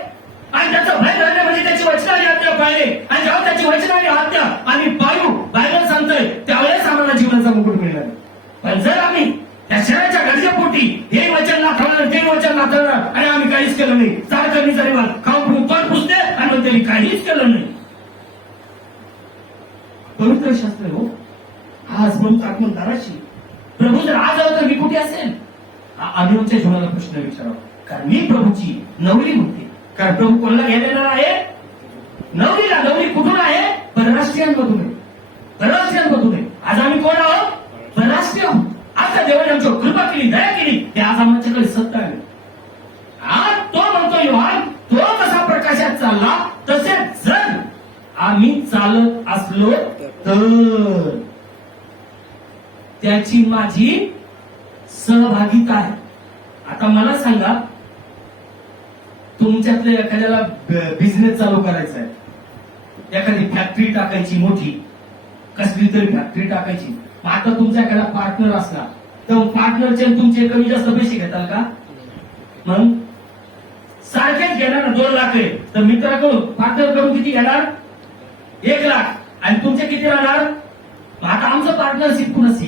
आणि त्याचं भय धरणे म्हणजे त्याची वचनाने आज्ञा पाळणे. आणि जेव्हा त्याची वचनाने आज्ञा आम्ही पाळू, बायबल सांगतोय त्यावेळेस आम्हाला जीवनाचा मुकुट मिळणार. पण जर आम्ही त्या शरीराच्या गरजेपोटी हे वचन नाथवणार, ते वचन नाथवणार आणि आम्ही काहीच केलं नाही, सारखं जरी खाऊन पिऊन तोंड पुसते आणि मग त्यांनी काहीच केलं नाही. पवित्र शास्त्र हो. आज म्हणून आत्मदाराशी प्रभू जर आज आलो तर मी कुठे असेल? आम्ही आमच्या जीवनाला प्रश्न विचारावा. कारण मी प्रभूची नवरी म्हणते. कारण प्रभू कोणाला घ्यायला येणार आहे? नवरीला. नवरी कुठून आहे? परराष्ट्रीयांमधून आहे. परराष्ट्रीयांमधून आहे. आज आम्ही कोण आहोत? परराष्ट्रीय आहोत. आता देवाने आमच्यावर कृपा केली, दया केली, ते आज आमच्याकडे सत्ता आहे. आज तो म्हणतो योहान, तो कसा प्रकाशात चालला तसे जर आम्ही चालत असलो तर त्याची माझी सहभागिता आहे. आता मला सांगा, तुमच्यातल्या एखाद्याला बिझनेस चालू करायचा आहे, एखादी फॅक्टरी टाकायची, मोठी कसली तरी फॅक्टरी टाकायची. मग आता तुमचा एखादा पार्टनर असला तर पार्टनरचे तुमचे कमी जास्त पैसे घेताल का? मग सारखेच घेणार ना. 2 लाख आहे तर मित्राकडून पार्टनर कडून किती घेणार? 1 लाख. आणि तुमचे किती राहणार? आता आमचं पार्टनरशिप कुणाशी?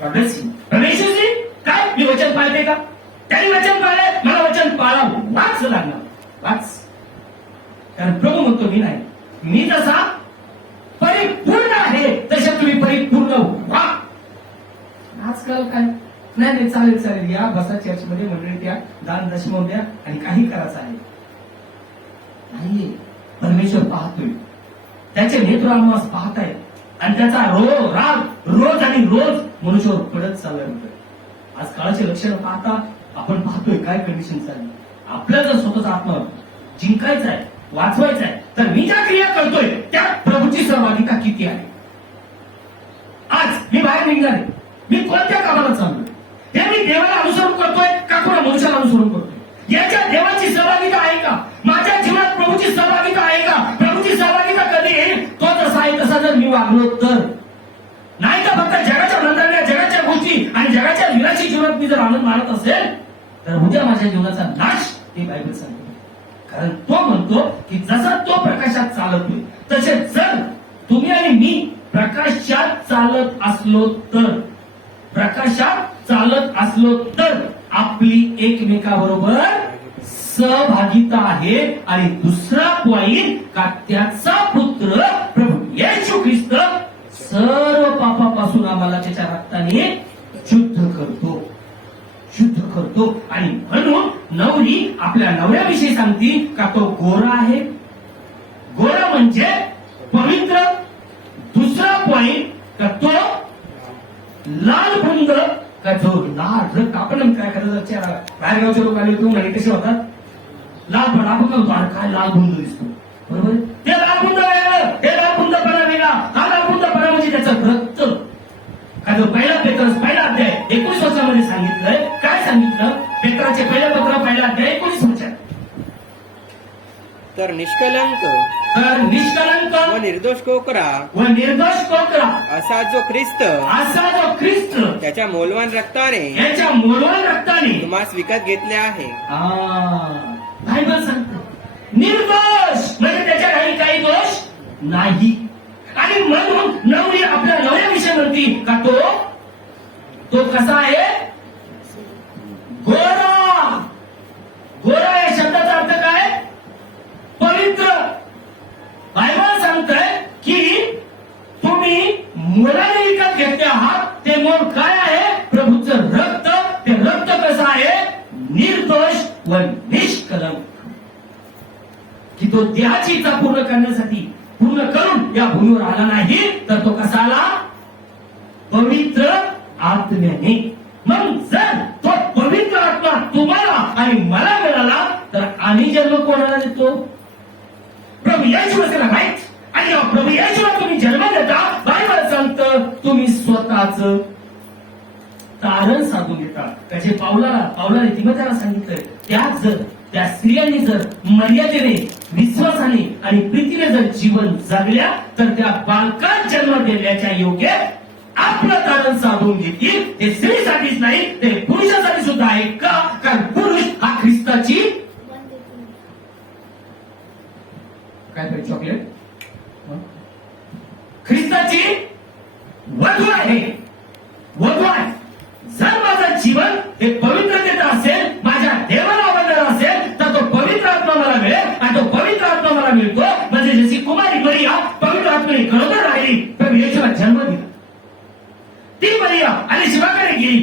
प्रवेशशी. काय मी वचन पाळते का? त्यांनी वचन पाळले, मला वचन पाळावं वाच लागणार. वाच. कारण प्रभू म्हणतो मी नाही, मी जसा परिपूर्ण आहे तशा तुम्ही परिपूर्ण व्हा. आजकाल काय नाही, चालेल या बसा चर्चमध्ये, मंडळी त्या दान दशमव द्या आणि काही करायचं आहे नाही. परमेश्वर पाहतोय, त्याचे नेत्र आम्हाला पाहत आहे आणि त्याचा राग रोज आणि रोज मनुष्यावर पडत चाललाय. आज काळाचे लक्षणं पाहता आपण पाहतोय काय कंडिशन चालली. आपल्याला जर स्वतःचा आत्मा जिंकायचा आहे, वाचवायचा आहे, तर मी ज्या क्रिया करतोय त्यात प्रभूची सहभागिता किती आहे? आज मी बाहेर निघणार आहे, मी कोणत्या कामाला चाललोय? हे मी देवाला अनुसरून करतोय का कोणा मनुष्याला अनुसरून करतोय? याच्या देवाची सहभागिता आहे का? माझ्या जीवनात प्रभूची सहभागिता आहे का? प्रभूची सहभागिता कधी येईल? तो जसा आहे तसा जर मी वागलो तर. नाही तर फक्त जगाच्या मंत्रालया, जगाच्या गोष्टी आणि जगाच्या विलासी जीवनात मी जर आनंद मानत असेल तर उद्या माझ्या जीवनाचा नाश हे बायबल सांगतो. कारण तो म्हणतो की जसा तो प्रकाशात चालतोय तसे जर तुम्ही आणि मी प्रकाशात चालत असलो तर, प्रकाशात चालत असलो तर आपली एकमेकाबरोबर सहभागिता आहे. आणि दुसरा पॉइंट का त्याचा पुत्र प्रभू येशू ख्रिस्त सर्व पापापासून आम्हाला त्याच्या रक्ताने शुद्ध करतो. आणि म्हणून नवरी आपल्या नवऱ्याविषयी सांगती का तो गोरा आहे. गोरा म्हणजे पवित्र. दुसरा पॉइंट का तो लाल बुंद, का जो लाल रक्त. आपण काय करायचं, बाहेरगावचे लोक आले होते आणि कसे होतात? लाल पण आपण काय होतो, काय लाल बुंद दिसतो, बरोबर? ते लाल बुंद वेगळं, हे लाल बुंदपणा वेगळा. हा लाल बुंदपणा म्हणजे त्याचं रक्त. का जो पहिला अध्याय 19 वर्षामध्ये सांगितलंय. काय सांगितलं? पेत्राचे पहिलं पत्र, पहिला अध्याय 19 वर्षात. तर निष्कलंक व निर्दोष कोकरा असा जो ख्रिस्त त्याच्या मौल्यवान रक्ताने तुम्हास विकत घेतले आहे. बायबल सांगतो निर्दोष म्हणजे त्याच्या काही दोष नाही. आणि म्हणून नवरी आपल्या नवऱ्याविषयी म्हणती का तो कसा आहे? गोरा. गोरा या शब्दाचा अर्थ काय? पवित्र. बायबल सांगतंय की तुम्ही मुलाने विकत घेतले आहात. ते मोल काय आहे? प्रभूचं रक्त. ते रक्त कसं आहे? निर्दोष व निष्कलंक. की तो देहाची इच्छा पूर्ण करण्यासाठी पूर्ण करून या भूमीवर आला नाही, तर तो कसा आला? पवित्र आत्म्याने. मग जर तो पवित्र आत्मा तुम्हाला आणि मला मिळाला, तर आम्ही जन्म कोणाला देतो? प्रभू येशूला माहित. आणि या प्रभू येशूला तुम्ही जन्म देता, बायबल सांगतं तुम्ही स्वतःच तारण साधून घेता. त्याचे पावलाने तिमोथेला सांगितलंय, त्यात जर त्या स्त्रियांनी जर मर्यादेने, विश्वासाने आणि प्रीतीने जर जीवन जगल्या, तर त्या बालकात जन्म देण्याच्या योग्य आपलं तारण साधून घेतील. ते स्त्रीसाठीच नाही, ते पुरुषासाठी सुद्धा आहे. का? कारण पुरुष हा ख्रिस्ताची काय पाहिजे? चॉकलेट. ख्रिस्ताची वधू आहे. वधू आहे. जर माझं जीवन हे पवित्रतेत असेल, माझ्या देवाला आवडणार असेल, तर तो पवित्र आत्मा मला मिळेल. आणि तो पवित्र आत्मा मला मिळतो म्हणजे जशी कुमारी मरिया पवित्र आत्म्याने गरोदर राहिली, प्रभू येशूला जन्म दिला. ती मरिया अलिशिबाकडे गेली.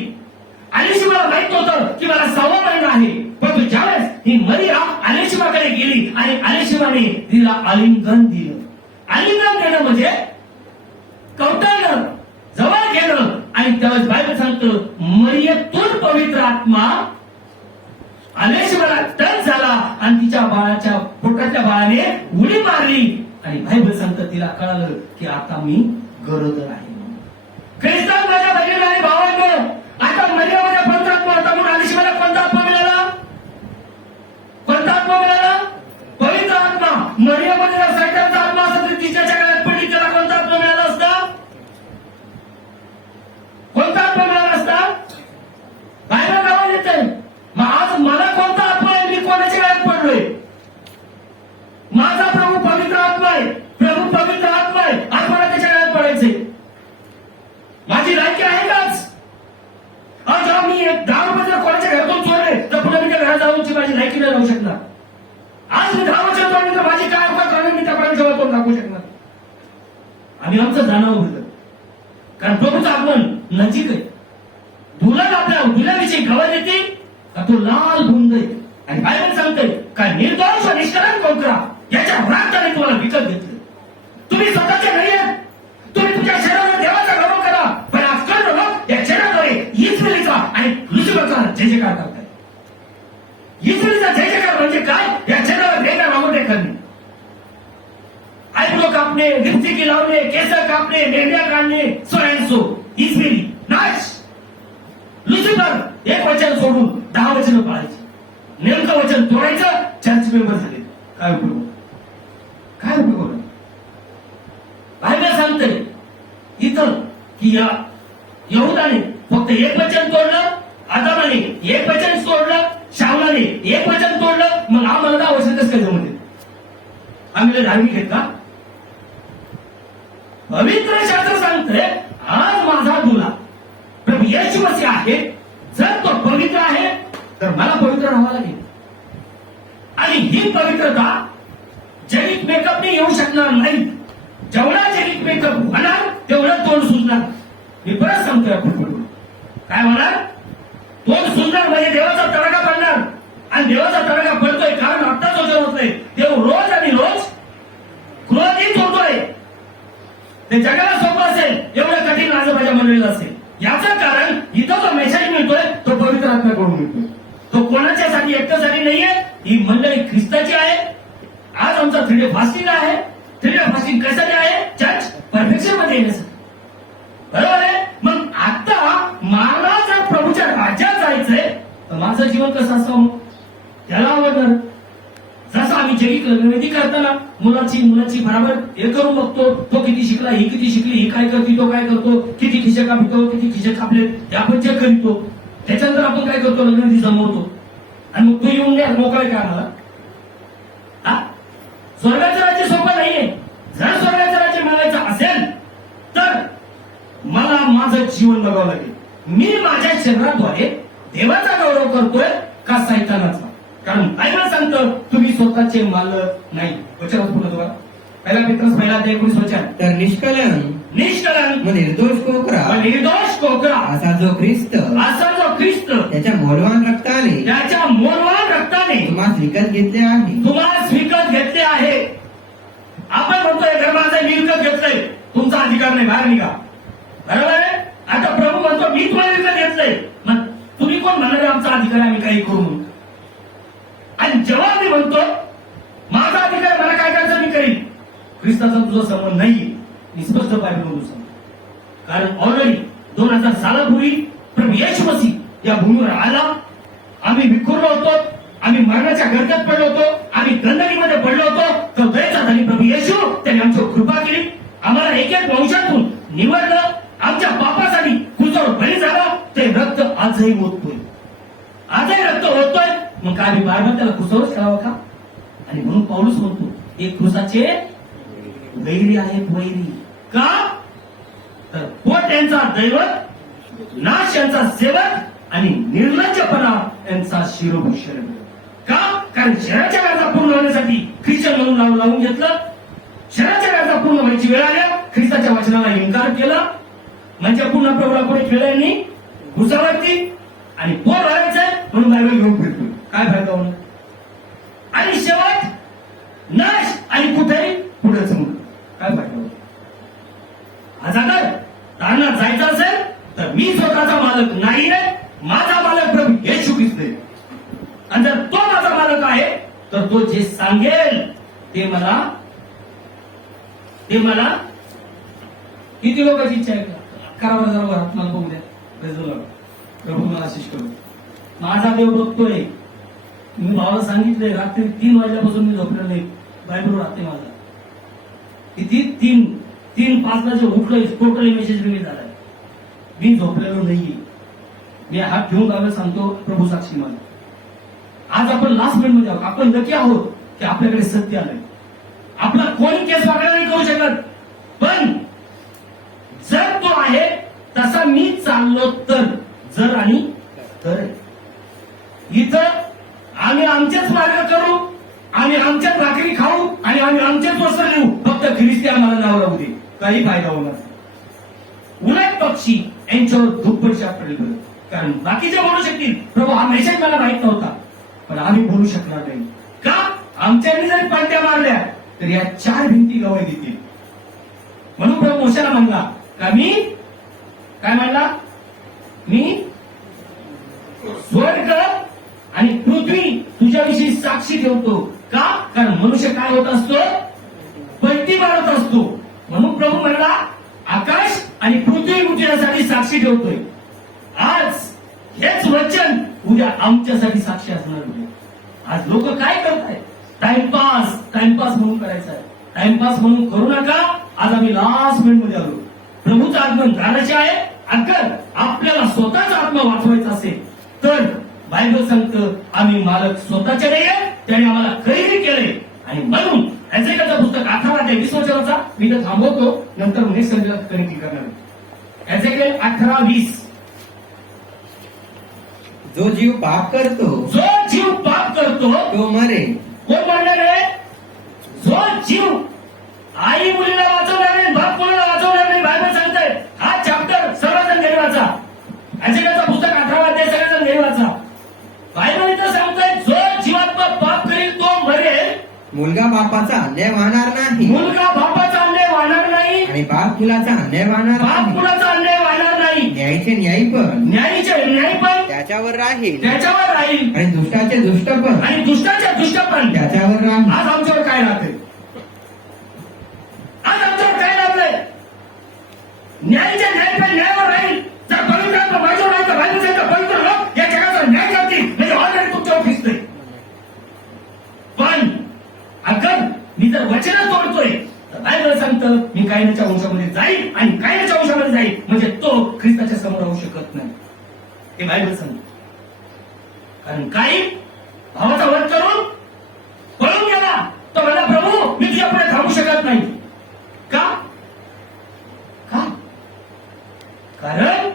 अलिशिबाला माहित होतं की मला 6वा महिना आहे. परंतु ज्यावेळेस ही मरिया अलिशिबाकडे गेली आणि अलिशिबाने तिला आलिंगन दिलं. आलिंगन देणं म्हणजे कवटाळणं, जवळ घेणं. आणि त्यावेळेस बायबल सांगतं मरियेतून पवित्र आत्मा अलिशिबाला टच झाला आणि तिच्या बाळाच्या पोटातल्या बाळाने उडी मारली. आणि बायबल सांगतं तिला कळालं की आता मी गरोदर आहे. ख्रिस्तान माझ्या बहिणीला आणि भावांनो, आता मरियामध्ये कोणता आत्मा होता म्हणून अलिशिबाला कोणता आत्मा मिळाला? कोणता आत्मा मिळाला? पवित्र आत्मा. मरियामध्ये जर सैतानचा आत्मा असता तर तिच्या गळ्यात पडली, त्याला कोणता आत्मा मिळाला असता? कोणता आत्मा मिळाला असता? बायबल गावात येते. मग आज मला कोणता आत्मा आहे? मी कोणाच्या गळ्यात पडलोय? माझा प्रभू पवित्र आत्मा आहे. प्रभू पवित्र आत्मा आहे. आज मला त्याच्या गळ्यात पडायचंय. माझी लायकी आहे काच? आज जेव्हा मी 10 रुपये जर कोणाच्या घरातून चोरले, तर पुढे मी त्या घरात जाऊनची माझी लायकी नाही राहू शकणार. आज मी 10 वर्ष चोरली तर माझी काय अवकाश राहणार? मी त्या पर्यंत तोंड दाखवू शकणार. आम्ही आमचं जाणव होतं. कारण प्रभूचं आगमन नजीक आहे. दुलाला आपल्या दुलाविषयी खबर देते का तो लाल बुंद आहे. आणि बायबल सांगते का निर्दोष व निष्कलंक कोकरा याच्या रक्ताने तुम्हाला विकत घेतलं. तुम्ही स्वतःचे नाही आहेत. तुम्ही तुमच्या शरीराला देवाचा गौरव करा. पण आजकाल लोक या शरीराद्वारे इस्रायलीचा आणि लुसिफरचा जय जयकार करतात. इस्रायलीचा जय जयकार म्हणजे काय? या शरीराला वेगळा वागवणे करणे, आयब्रो कापणे, लिपस्टिक लावणे, केस कापणे, मेंढ्या काढणे, सो अँड सो. इस्रायली नाश. लुसिफर एक वचन सोडून 10 वचन पाळायची. नेमकं वचन तोडायचं, चर्च मेंबर झाले. काय उपयोग? काय उपयोग? बायबल सांगते इथं की या यहुदाने फक्त एक वचन तोडलं, आदामाने एक वचन तोडलं, शाऊलाने एक वचन तोडलं. मग आम्हाला 10 वर्ष कसं काय जमले? आम्ही धार्मिक आहेत का? पवित्र शास्त्र सांगते आज माझा दुला प्रभू येशू मसीह आहे. जर तो पवित्र आहे तर मला पवित्र राहावं लागेल. आणि ही पवित्रता जैविक मेकअपने येऊ शकणार नाही. जेवढा जैविक मेकअप होणार तेवढं तोंड सुजणार. मी परत सांगतोय काय होणार? तोंड सुजणार म्हणजे देवाचा तडाखा पडणार. आणि देवाचा तडाखा पडतोय कारण आत्ताच वचन होत नाही. देव रोज आणि रोज क्रोधित होतोय. ते जगाला सोपं असेल एवढं कठीण माझं माझ्या मंडळीला असेल. याचं कारण इथं जो मेसेज मिळतोय तो पवित्र आत्म्याकडून मिळतोय. तो कोणाच्यासाठी एकट्यासाठी नाहीये. ही मंडळी ख्रिस्ताची आहे. आज आमचा 3 डे फास्टिंग आहे. 3 डे फास्टिंग कशासाठी आहे? चर्च परफेक्शन मध्ये येण्यासाठी. बरोबर आहे. मग आता मला जर प्रभूच्या राज्यात जायचंय तर माझं जीवन कसं असावं? त्याला आवडणार. जसं आम्ही जैविक लग्नविधी करताना मुलाची बरोबर हे करून बघतो. तो किती शिकला, ही किती शिकली, ही काय करते, तो काय करतो, किती खिशे कापतो, किती खिशे कापले, ते आपण चेक करीतो. त्याच्यानंतर आपण काय करतो? लग्नविधी जमवतो. आणि मग तू येऊन द्या मोकळे काय मला? स्वर्गाचं राज्य सोपं नाहीये. जर स्वर्ग जीवन बघावं लागेल. मी माझ्या शरीराद्वारे देवाचा गौरव करतोय का सैतानाचा? कारण बायबल सांगतं तुम्ही स्वतःचे मालक नाही. वचन पूर्ण बघा. पहिला पेत्रस पहिला अध्याय 19 वचन. तर निष्कलंक निष्कलंक व निर्दोष कोकरा व निर्दोष कोकरा असा जो ख्रिस्त असा जो ख्रिस्त त्याच्या मौल्यवान रक्ताने त्याच्या मोलवान रक्ताने तुम्हाला विकत घेतले आहे. तुम्हाला विकत घेतले आहे. आपण म्हणतोय घर माझं मी विकत घेतलंय, तुमचा अधिकार नाही, बाहेर निघा. बरोबर आहे. आता प्रभू म्हणतो मी तुम्हाला विकत घेतलंय, मग तुम्ही कोण म्हणणारे आमचा अधिकार आहे आम्ही काही करू म्हणून? आणि जेव्हा मी म्हणतो माझा अधिकार आहे, मला काय करायचं मी करीन, ख्रिस्ताचा तुझा संबंध नाहीये. मी स्पष्ट बायबलमधून सांगतो. कारण ऑलरेडी 2000 सालापूर्वी प्रभू येशू मसीह या भूमीवर आला. आम्ही विखुरलो होतो, आम्ही मरणाच्या गर्दीत पडलो होतो, आम्ही गंदगीमध्ये पडलो होतो. तर दयेचा धनी प्रभू येशू त्यांनी आमच्यावर कृपा केली, आम्हाला एक एक वंशातून निवडलं, आमच्या पापासाठी क्रूसावर बळी झाला. ते रक्त आजही होतोय, आजही रक्त होतोय. मग काय मी बारबार त्याला क्रूसावरच करावं का? आणि म्हणून पाऊलच म्हणतो हे क्रूसाचे वैरी आहेत. वैरी का? तर पोट यांचा दैवत, नाश यांचा सेवक आणि निर्लज्जपणा यांचा शिरोभूषण. का? कारण शहराच्या गरजा पूर्ण होण्यासाठी ख्रिश्चन म्हणून लावून घेतलं. शहराच्या गरजा पूर्ण व्हायची वेळ आल्या, ख्रिस्ताच्या वचनाला इन्कार केला. म्हणजे पुन्हा प्रभूला पुढे ठेवल्यांनी घुसावरती आणि पोर व्हायचंय म्हणून बायबल घेऊन फिरतो. काय फायदा होणार? आणि शेवट नाश आणि कुठेही पुढे समोर काय फायदा होणार? आज अगर तारणात जायचं असेल तर मी स्वतःचा मालक नाहीये, माझा मालक प्रभू येशू ख्रिस्त आहे. आणि जर तो माझा मालक आहे तर तो जे सांगेल ते मला किती लोकांची इच्छा आहे का? करावं जरा घरात मला बघू द्या. प्रभू मला आशिष करू. माझा देव बघतोय. मी भावाला सांगितलंय रात्री 3 वाजल्यापासून मी झोपलेलो नाही. बायबल राहते माझा किती 3-5 जे उठलोय, टोटली मेसेज रिलीज झालाय. मी झोपलेलो नाहीये. मी हात ठेवून बायबल सांगतो, प्रभू साक्षी मला. आज आपण लास्ट मिनिट मध्ये आहोत. आपण नक्की आहोत की आपल्याकडे सत्य आलंय. आपला कोणी केस वाकडा नाही करू शकत. पण जर तो आहे तसा मी चाललो तर, जर आणि तर इथं आम्ही आमचेच मार्ग करू, आम्ही आमच्याच भाकरी खाऊ आणि आम्ही आमचेच वस्त्र लिहू, फक्त ख्रिस्ती आम्हाला नाव राहू दे, काही फायदा होणार नाही. उलट पक्षी यांच्यावर दुप्पट शाप पडले. कारण बाकीचे बोलू शकतील प्रभू हा मेसेज मला माहित नव्हता, पण आम्ही बोलू शकणार नाही. का? आमच्यानी जरी पलट्या मारल्या तर या 4 भिंती गवाही देतील. म्हणून प्रभू मोशाला म्हणला का मी काय म्हणला? मी स्वर्ग आणि पृथ्वी तुझ्याविषयी साक्षी ठेवतो. का? कारण मनुष्य काय होत असतो? पलटी मारत असतो. म्हणून प्रभू म्हणला आकाश आणि पृथ्वी तुझ्यासाठी साक्षी ठेवतोय. आज हेच वचन उद्या आमच्यासाठी साक्षी असणार आहे. आज लोक काय करतायत? टाइमपास म्हणून करायचं आहे. टाइमपास म्हणून करू नका. आज आम्ही लास्ट मिनिट मध्ये आलो. प्रभूचं आगमन झाल्याचे आहे. अगर आपल्याला स्वतःचा आत्मा वाचवायचा असेल तर बायबल सांगतं आम्ही मालक स्वतःचे नाहीये, त्याने आम्हाला खरेदी केले. आणि म्हणून एजेकियलचं पुस्तक 18-20 वचनाचा मी तर थांबवतो, नंतर नेक्स्ट संडेला कनेक्ट करणार. एजेकियल 18-20. जो जीव पाप करतो तो मरे. कोण म्हणणार आहे? जो जीव आई मुलीला वाचवणार नाही, बाप मुलीला वाचवणार नाही. बायबल सांगताय. हा चॅप्टर सर्वजण घरी वाचा. एजेकियलचं पुस्तक 18 अध्याय सगळेजण घरी वाचा. बायबल इथं सांगताय जो जीवात्मा पाप करेल तो मरेल. मुलगा बापाचा अन्याय वाहणार नाही, मुलगा बापाचा अन्याय वाहणार नाही आणि बाप मुलाचा अन्याय वाहणार बाप नाही. मुलाचा अन्याय वाहणार नाही. न्यायचे न्यायी पण न्यायीचे न्याय पण त्याच्यावर राहील, त्याच्यावर राहील आणि दुष्टाचे दुष्ट पण आणि दुष्टाचे दुष्ट पण त्याच्यावर राहील. आज आमच्यावर काय राहते? आज आमच्यावर काय राहतंय? न्यायचे न्याय पण न्यायावर राहील. जर पवित्र आत्मा माझ्यावर राहील तर बायबल सांगतं पवित्र लोक या जगाचा न्याय करतील. म्हणजे ऑलरेडी तुमच्यावर फिसतंय. पण अगर मी जर वचन तोडतोय तर बायबल सांगतं मी कायनाच्या वंशामध्ये जाईल आणि कायनाच्या वंशामध्ये जाईल. म्हणजे तो ख्रिस्ताच्या समोर राहू शकत नाही. हे बायबल सांगतं. कारण काही भावाचा वध करून पळून गेला तो म्हणला प्रभू मी तुझ्या पुढे थांबू शकत नाही. का? कारण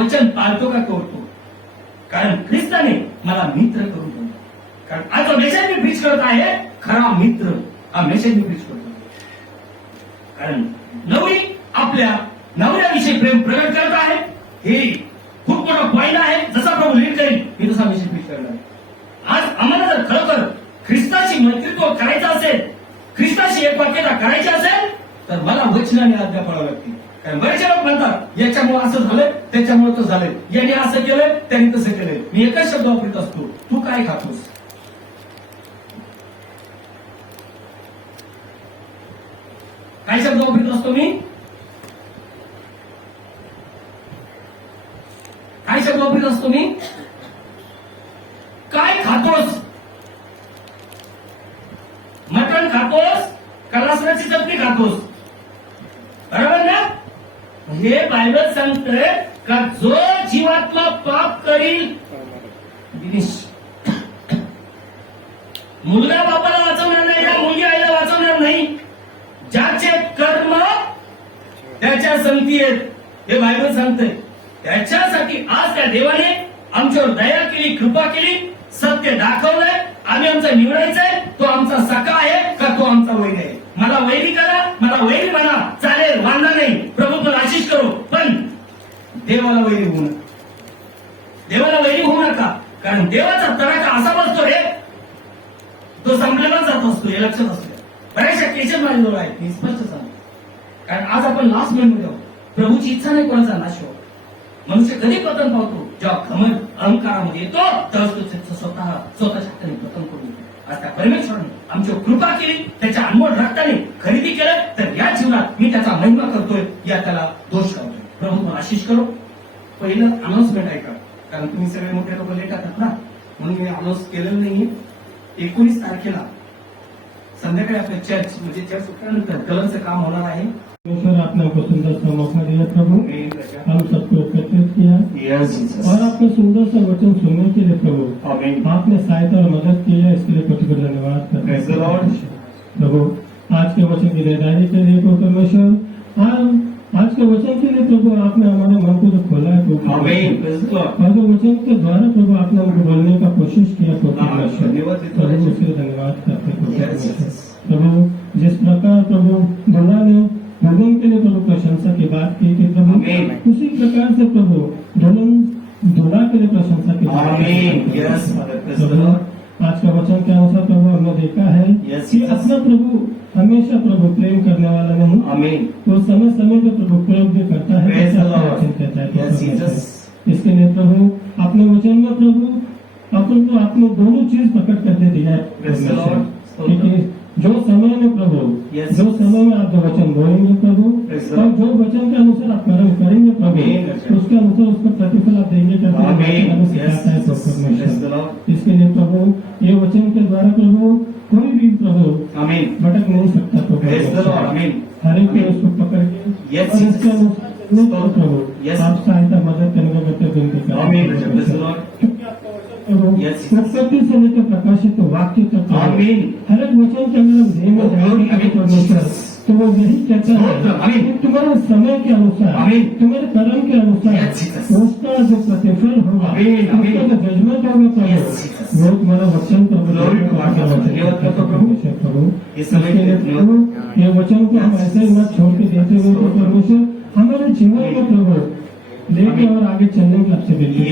वचन पाळतो का तोडतो? कारण ख्रिस्ताने मला मित्र करून ठेवला. कारण आज जो मेसेज मी प्रीच करत आहे, खरा मित्र हा मेसेज मी प्रीच करतो. कारण नवरी आपल्या नवऱ्याविषयी प्रेम प्रकट करत आहे, हे खूप मोठा पॉईंट आहे. जसा प्रभू लीड करेल मी तसा मेसेज प्रीच करणार आहे. आज आम्हाला जर खरोखर ख्रिस्ताशी मैत्रीत्व करायचं असेल, ख्रिस्ताशी एकवाक्यता करायची असेल, तर मला वचनाने आज्ञा पाळावी लागते. कारण बरेचसे लोक म्हणतात याच्यामुळे असं झालंय, त्याच्यामुळे तर झालंय, याने असं केलंय, त्याने तसं केलंय. मी एकच शब्द वापरत असतो, तू काय खातोस? काय शब्द वापरत असतो मी? काय शब्द वापरत असतो मी? काय खातोस? मटण खातोस का लसणाची चटणी खातोस? बरोबर ना? हे बायबल सांगतंय का जो जीवात्मा पाप करील, मुलगा बापाला वाचवणार नाही का मुलगी आईला वाचवणार नाही, ज्याचे कर्म त्याच्या संगती आहेत, हे बायबल सांगतंय. त्याच्यासाठी आज त्या देवाने आमच्यावर दया केली, कृपा केली, सत्य दाखवलंय. आम्ही आमचा निवडायचंय, तो आमचा सखा आहे का तो आमचा वैरी आहे? मला वैरी करा, मला वैरी म्हणा, चालेल, वांधा नाही, प्रभू तुला आशिष करू, पण देवाला वैरी होऊ नका. देवाला वैरी होऊ नका. कारण देवाचा तडाखा असा बसतो रे, तो संपलेलाच जात असतो, हे लक्षात असतो. बऱ्याचशा केसेस माझ्याजवळ आहेत, मी स्पष्ट सांगतो. कारण आज आपण लास्ट मध्ये आहोत. प्रभूची इच्छा नाही कोणाचा नाश हो. मनुष्य कधी पतन पावतो? जेव्हा घमंड अहंकारामध्ये येतो, तेव्हाच तो स्वतःच्या हाताने पतन करून येतो. आज त्या परमेश्वराने आमच्यावर कृपा केली, त्याच्या अनमोल रक्ताने खरेदी केलं, तर या जीवनात मी त्याचा महिमा करतोय, या त्याला दोष करतोय. प्रभू मला आशिष करो. पहिलं अनाउन्समेंट ऐका, कारण तुम्ही सगळे मोठे लोक लेट आहात ना, म्हणून मी अनाउन्स केलेलं नाहीये. 19 तारखेला संध्याकाळी आपल्या चर्च म्हणजे चर्च सुटल्यानंतर कलरचं काम होणार आहे. परमेश्वर आपने हमको सुंदर सा मौका दिया प्रभु, हम सबको एकत्रित किया और आपका सुंदर सा वचन सुनने के लिए प्रभु आपने सहायता और मदद की है, इसके लिए कोटि कोटि धन्यवाद करते हैं प्रभु। आज के वचन की रेदारी के लिए प्रभु परमेश्वर, आज के वचन के लिए प्रभु आपने हमारे मन को जो खोला है प्रभु, और जो वचन के द्वारा प्रभु आपने हमको बोलने का कोशिश किया प्रभु, उसके धन्यवाद करते प्रभु। जिस प्रकार प्रभु दुल्हा ने दुल्हन के लिए प्रभु प्रशंसा की बात की थी प्रभु, उसी प्रकार से प्रभु दुल्हन दूल्हा के लिए प्रशंसा की बात प्रभु। आज का वचन के अनुसार प्रभु हमने देखा है कि अपना प्रभु हमेशा प्रभु प्रेम करने वाला नहीं, वो समय समय पे प्रभु प्रेम भी करता है, वचन कहता है। इसके लिए प्रभु अपने वचन में प्रभु अपन को आपने दोनों चीज पकड़ करके दिया है, क्योंकि जो समय में प्रभु, जो समय में आप जो वचन बोलेंगे प्रभु, और जो वचन के अनुसार आप कर्म करेंगे प्रभु, उसके अनुसार उसका प्रतिफल आप देंगे करते। इसके लिए प्रभु ये वचन के द्वारा प्रभु कोई भी प्रभु भटक नहीं सकता प्रभु, हर एक उसको पकड़ के और इसके अनुसार प्रभु आप सहायता मदद करने का विनती उत्पत्ति से लेकर प्रकाशित वाक्य तक हर एक वचन के अंदर ध्येय में जाएंगे परमेश्वर, तो वो यही कहता है कि तुम्हारे समय के अनुसार, तुम्हारे कर्म के अनुसार उसका जो प्रतिफल होगा, उसका जो जजमेंट होगा प्रभु, वो तुम्हारा वचन प्रभु। इसके लिए प्रभु ये वचन को हम ऐसे ही मत छोड़ के देते हुए तो परमेश्वर हमारे जीवन में प्रभु लेके और आगे चलने की आपसे विनती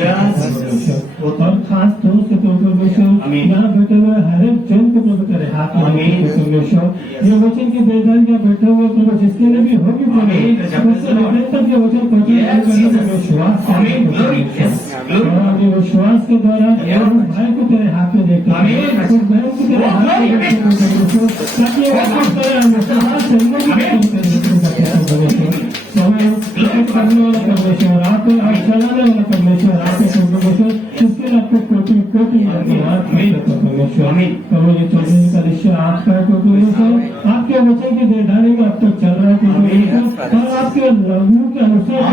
और खास तौर से तो परमेश्वर यहाँ बैठे हुए हर एक जन को प्रभु करे हाथ में परमेश्वर ये वचन की बेदारी का बैठे हुए प्रभु जिसके लिए भी होगी प्रभु उससे हृदय तक ये वचन पहुंचे विश्वास के द्वारा भाई को तेरे हाथ में देखते उस बहन को तेरे हाथ में करने वाला परमेश्वर आप चलाने वाला परमेश्वर आप परमेश्वर इसके लिए आपको कोटि कोटि धन्यवाद परमेश्वर। प्रभु ये 24 का दृश्य आपका है परमेश्वर, आपके वचन की निर्धारी में अब तक चल रहा है परमेश्वर, और आपके लघु के अनुसार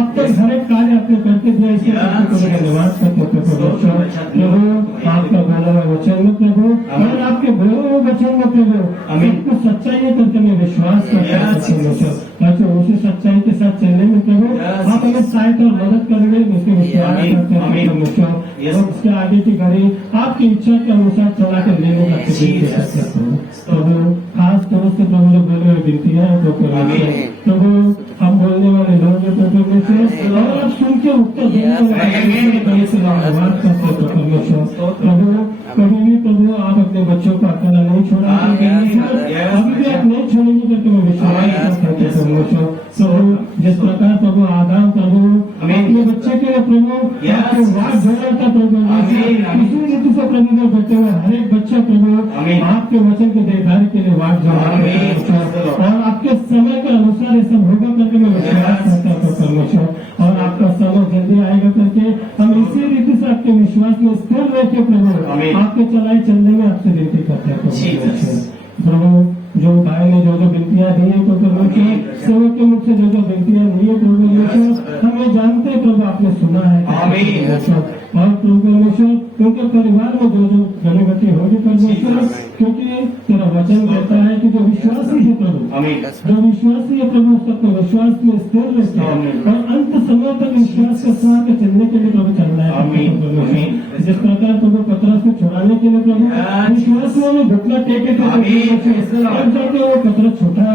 अब तक हर एक कार्य आपने करके दिया, इसके लिए धन्यवाद करते परमेश्वर। प्रभु आपका बोला हुआ वचन में प्रभु और आपके बोले हुए वचन में प्रभु सब कुछ सच्चाई करके मैं विश्वास करता हूँ परमेश्वर। ताकि उसी सच्चाई के साथ चलने में प्रभु आप हमें सहायता और मदद करेंगे, इसके विश्वास करते हैं परमेश्वर। और इसके आगे की घड़ी आपकी इच्छा के अनुसार चला कर लेने का प्रभु खास तौर से प्रभु जो बोले हुए विनतियां हैं तो प्रभु हम बोलने वाले लोग हैं तो परमेश्वर, और आप सुन के उत्तर देने वाले धन्यवाद करते हैं परमेश्वर। प्रभु कभी भी प्रभु आप अपने बच्चों को अकेला नहीं छोड़ेंगे, अभी भी आप नहीं छोड़ेंगे करके मैं विश्वास करते हैं परमेश्वर। प्रभु जिस प्रकार प्रभु आदाम प्रभु अपने बच्चे के प्रभु आपको वाद जोड़ा था प्रभु, इसी रीति से प्रभु में बैठे हुए हर एक बच्चा प्रभु आपके वचन के देवदारी के लिए वाद जोड़ा, और आपके समय के अनुसार ये सब होगा करके मैं विश्वास करता हूँ परमेश्वर। और आपका समय जल्दी आएगा करके हम इसी रीति से आपके विश्वास में स्थिर रह के प्रभु आपके चलाए चलने में आपसे विनती करते हैं प्रभु। जो भाई ने जो विनतियां दी है परमेश्वर, सेवक के मुख से जो विनतियां दी है परमेश्वर, हम ये जानते हैं प्रभु आपने सुना है और प्रभु परमेश्वर उनके परिवार में जो घनी होगी परमेश्वर, क्योंकि तेरा वचन कहता है कि जो विश्वासी है प्रभु, जो विश्वासी है प्रभु सबको विश्वास में स्थिर रहते हैं और अंत समय तक विश्वास के साथ चलने के लिए प्रभु चलना है। जिस प्रकार प्रभु पतरस को छुड़ाने के लिए प्रभु विश्वासियों में घुटना टेके जाके वो पतरस छूटा है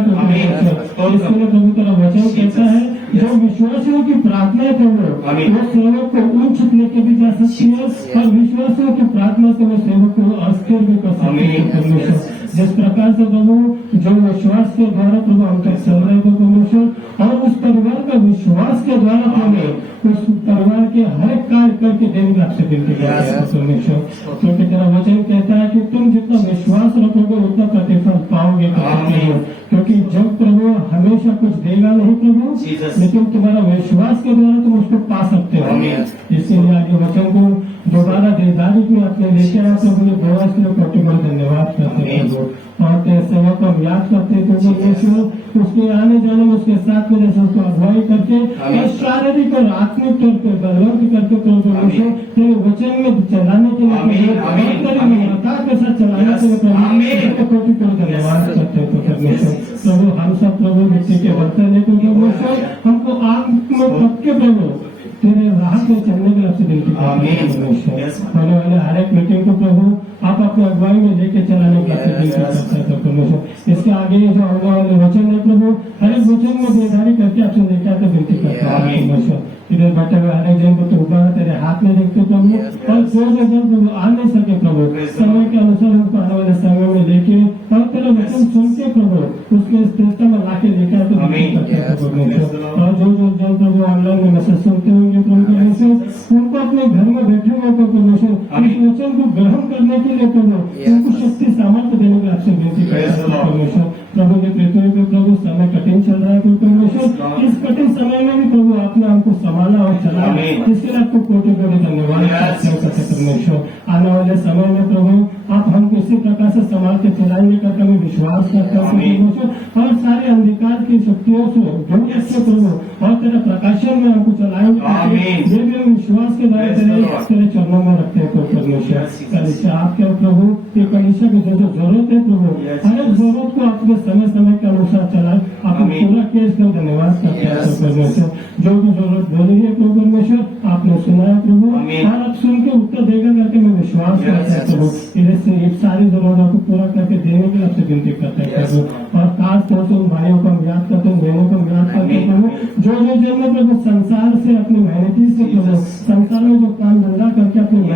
और इसके लिए प्रभु तेरा वचन कहता है जो विश्वासियों की प्रार्थना प्रभु वो सेवक को ऊंच लेके भी जा सकती है और विश्वासियों की प्रार्थना से वो सेवक को अस्थिर भी कर सकती है परमेश्वर। जिस प्रकार से प्रभु जो विश्वास के द्वारा प्रभु हम तक चल रहे थे परमेश्वर, और उस परिवार का विश्वास के द्वारा प्रभु उस परिवार के हर एक कार्य करके देने आपसे विनती करते हैं परमेश्वर, क्योंकि तेरा वचन कहता है कि तुम जितना विश्वास रखोगे उतना प्रतिफल पाओगे क्योंकि जब प्रभु हमेशा कुछ देगा नहीं प्रभु, लेकिन तुम्हारा विश्वास के द्वारा तुम उसको पा सकते हो। इसीलिए आगे वचन को दोबारा देदारी में अपने लेके आया प्रभु ने बोला, इसके लिए कोटि कोटि धन्यवाद करते हैं प्रभु। और तेरे सेवा को हम याद करते हैं प्रभु, उसके आने जाने में उसके साथ में जैसे उसको अगुवाई करके और शारीरिक और आत्मिक तौर पर बलवंत करके प्रभु तेरे वचन में चलाने के लिए के साथ चलाने के लिए प्रभु कोटि कोटि धन्यवाद करते हैं परमेश्वर। प्रभु हम सब प्रभु मिट्टी के बर्तन है परमेश्वर, हमको आग में पक्के प्रभु तेरे राह पे चलने के लिए विनती करते हैं। होने वाले हर एक मीटिंग को प्रभु आप अपने अगुवाई में लेके चलाने के लिए विनती करते हैं परमेश्वर। इसके आगे जो आने वाले वचन है प्रभु हर एक वचन में बेदारी करके आपसे लेके आते विनती करते हैं परमेश्वर। इधर बैठे हुए हर एक जन को तो ऊपर तेरे हाथ में देखते प्रभु, और जो जन प्रभु आ नहीं सके प्रभु समय के अनुसार उनको आने वाले समय में लेके और तेरा वचन सुन के प्रभु उसके स्थिरता में लाके लेके आते करते हैं परमेश्वर। और जो जन प्रभु ऑनलाइन में मैसेज सुनते होंगे प्रभु परमेश्वर, उनको अपने घर में बैठे हुए परमेश्वर इस वचन को ग्रहण करने के लिए प्रभु उनको शक्ति सामर्थ्य देने के आपसे विनती करते हैं परमेश्वर। प्रभु के पृथ्वी पे प्रभु समय कठिन चल रहा है परमेश्वर, इस कठिन समय में भी प्रभु आपने हमको संभाला और चला, इसके लिए आपको कोटि कोटि धन्यवाद करते परमेश्वर। आने वाले समय में प्रभु आप हमको इसी प्रकार से संभाल के चलाएंगे करके हमें विश्वास करते हैं परमेश्वर, और सारे अंधकार की शक्तियों से दूर रखते प्रभु और तेरे प्रकाशन में हमको चलाएंगे, ये भी हम विश्वास के द्वारा तेरे चरणों में रखते हैं परमेश्वर। कलिसिया आपके प्रभु ये कलिसिया की जो जरूरत है प्रभु हर एक जरूरत को आपके समय समय के अनुसार चलाए, आपको पूरा केस कर धन्यवाद करते हैं परमेश्वर। जो भी जरूरत बोली है प्रभु परमेश्वर आपने सुना है प्रभु, और आप सुन के उत्तर देगा करके मैं विश्वास करता है प्रभु। इधर से ये सारी जरूरतों को पूरा करके देने के लिए आपसे विनती करते हैं प्रभु। और खास तौर से उन भाइयों को हम याद करते हैं, बहनों को हम याद करते हैं प्रभु जो जन प्रभु संसार से अपनी मेहनती से प्रभु संसार में जो काम धंधा करके अपनी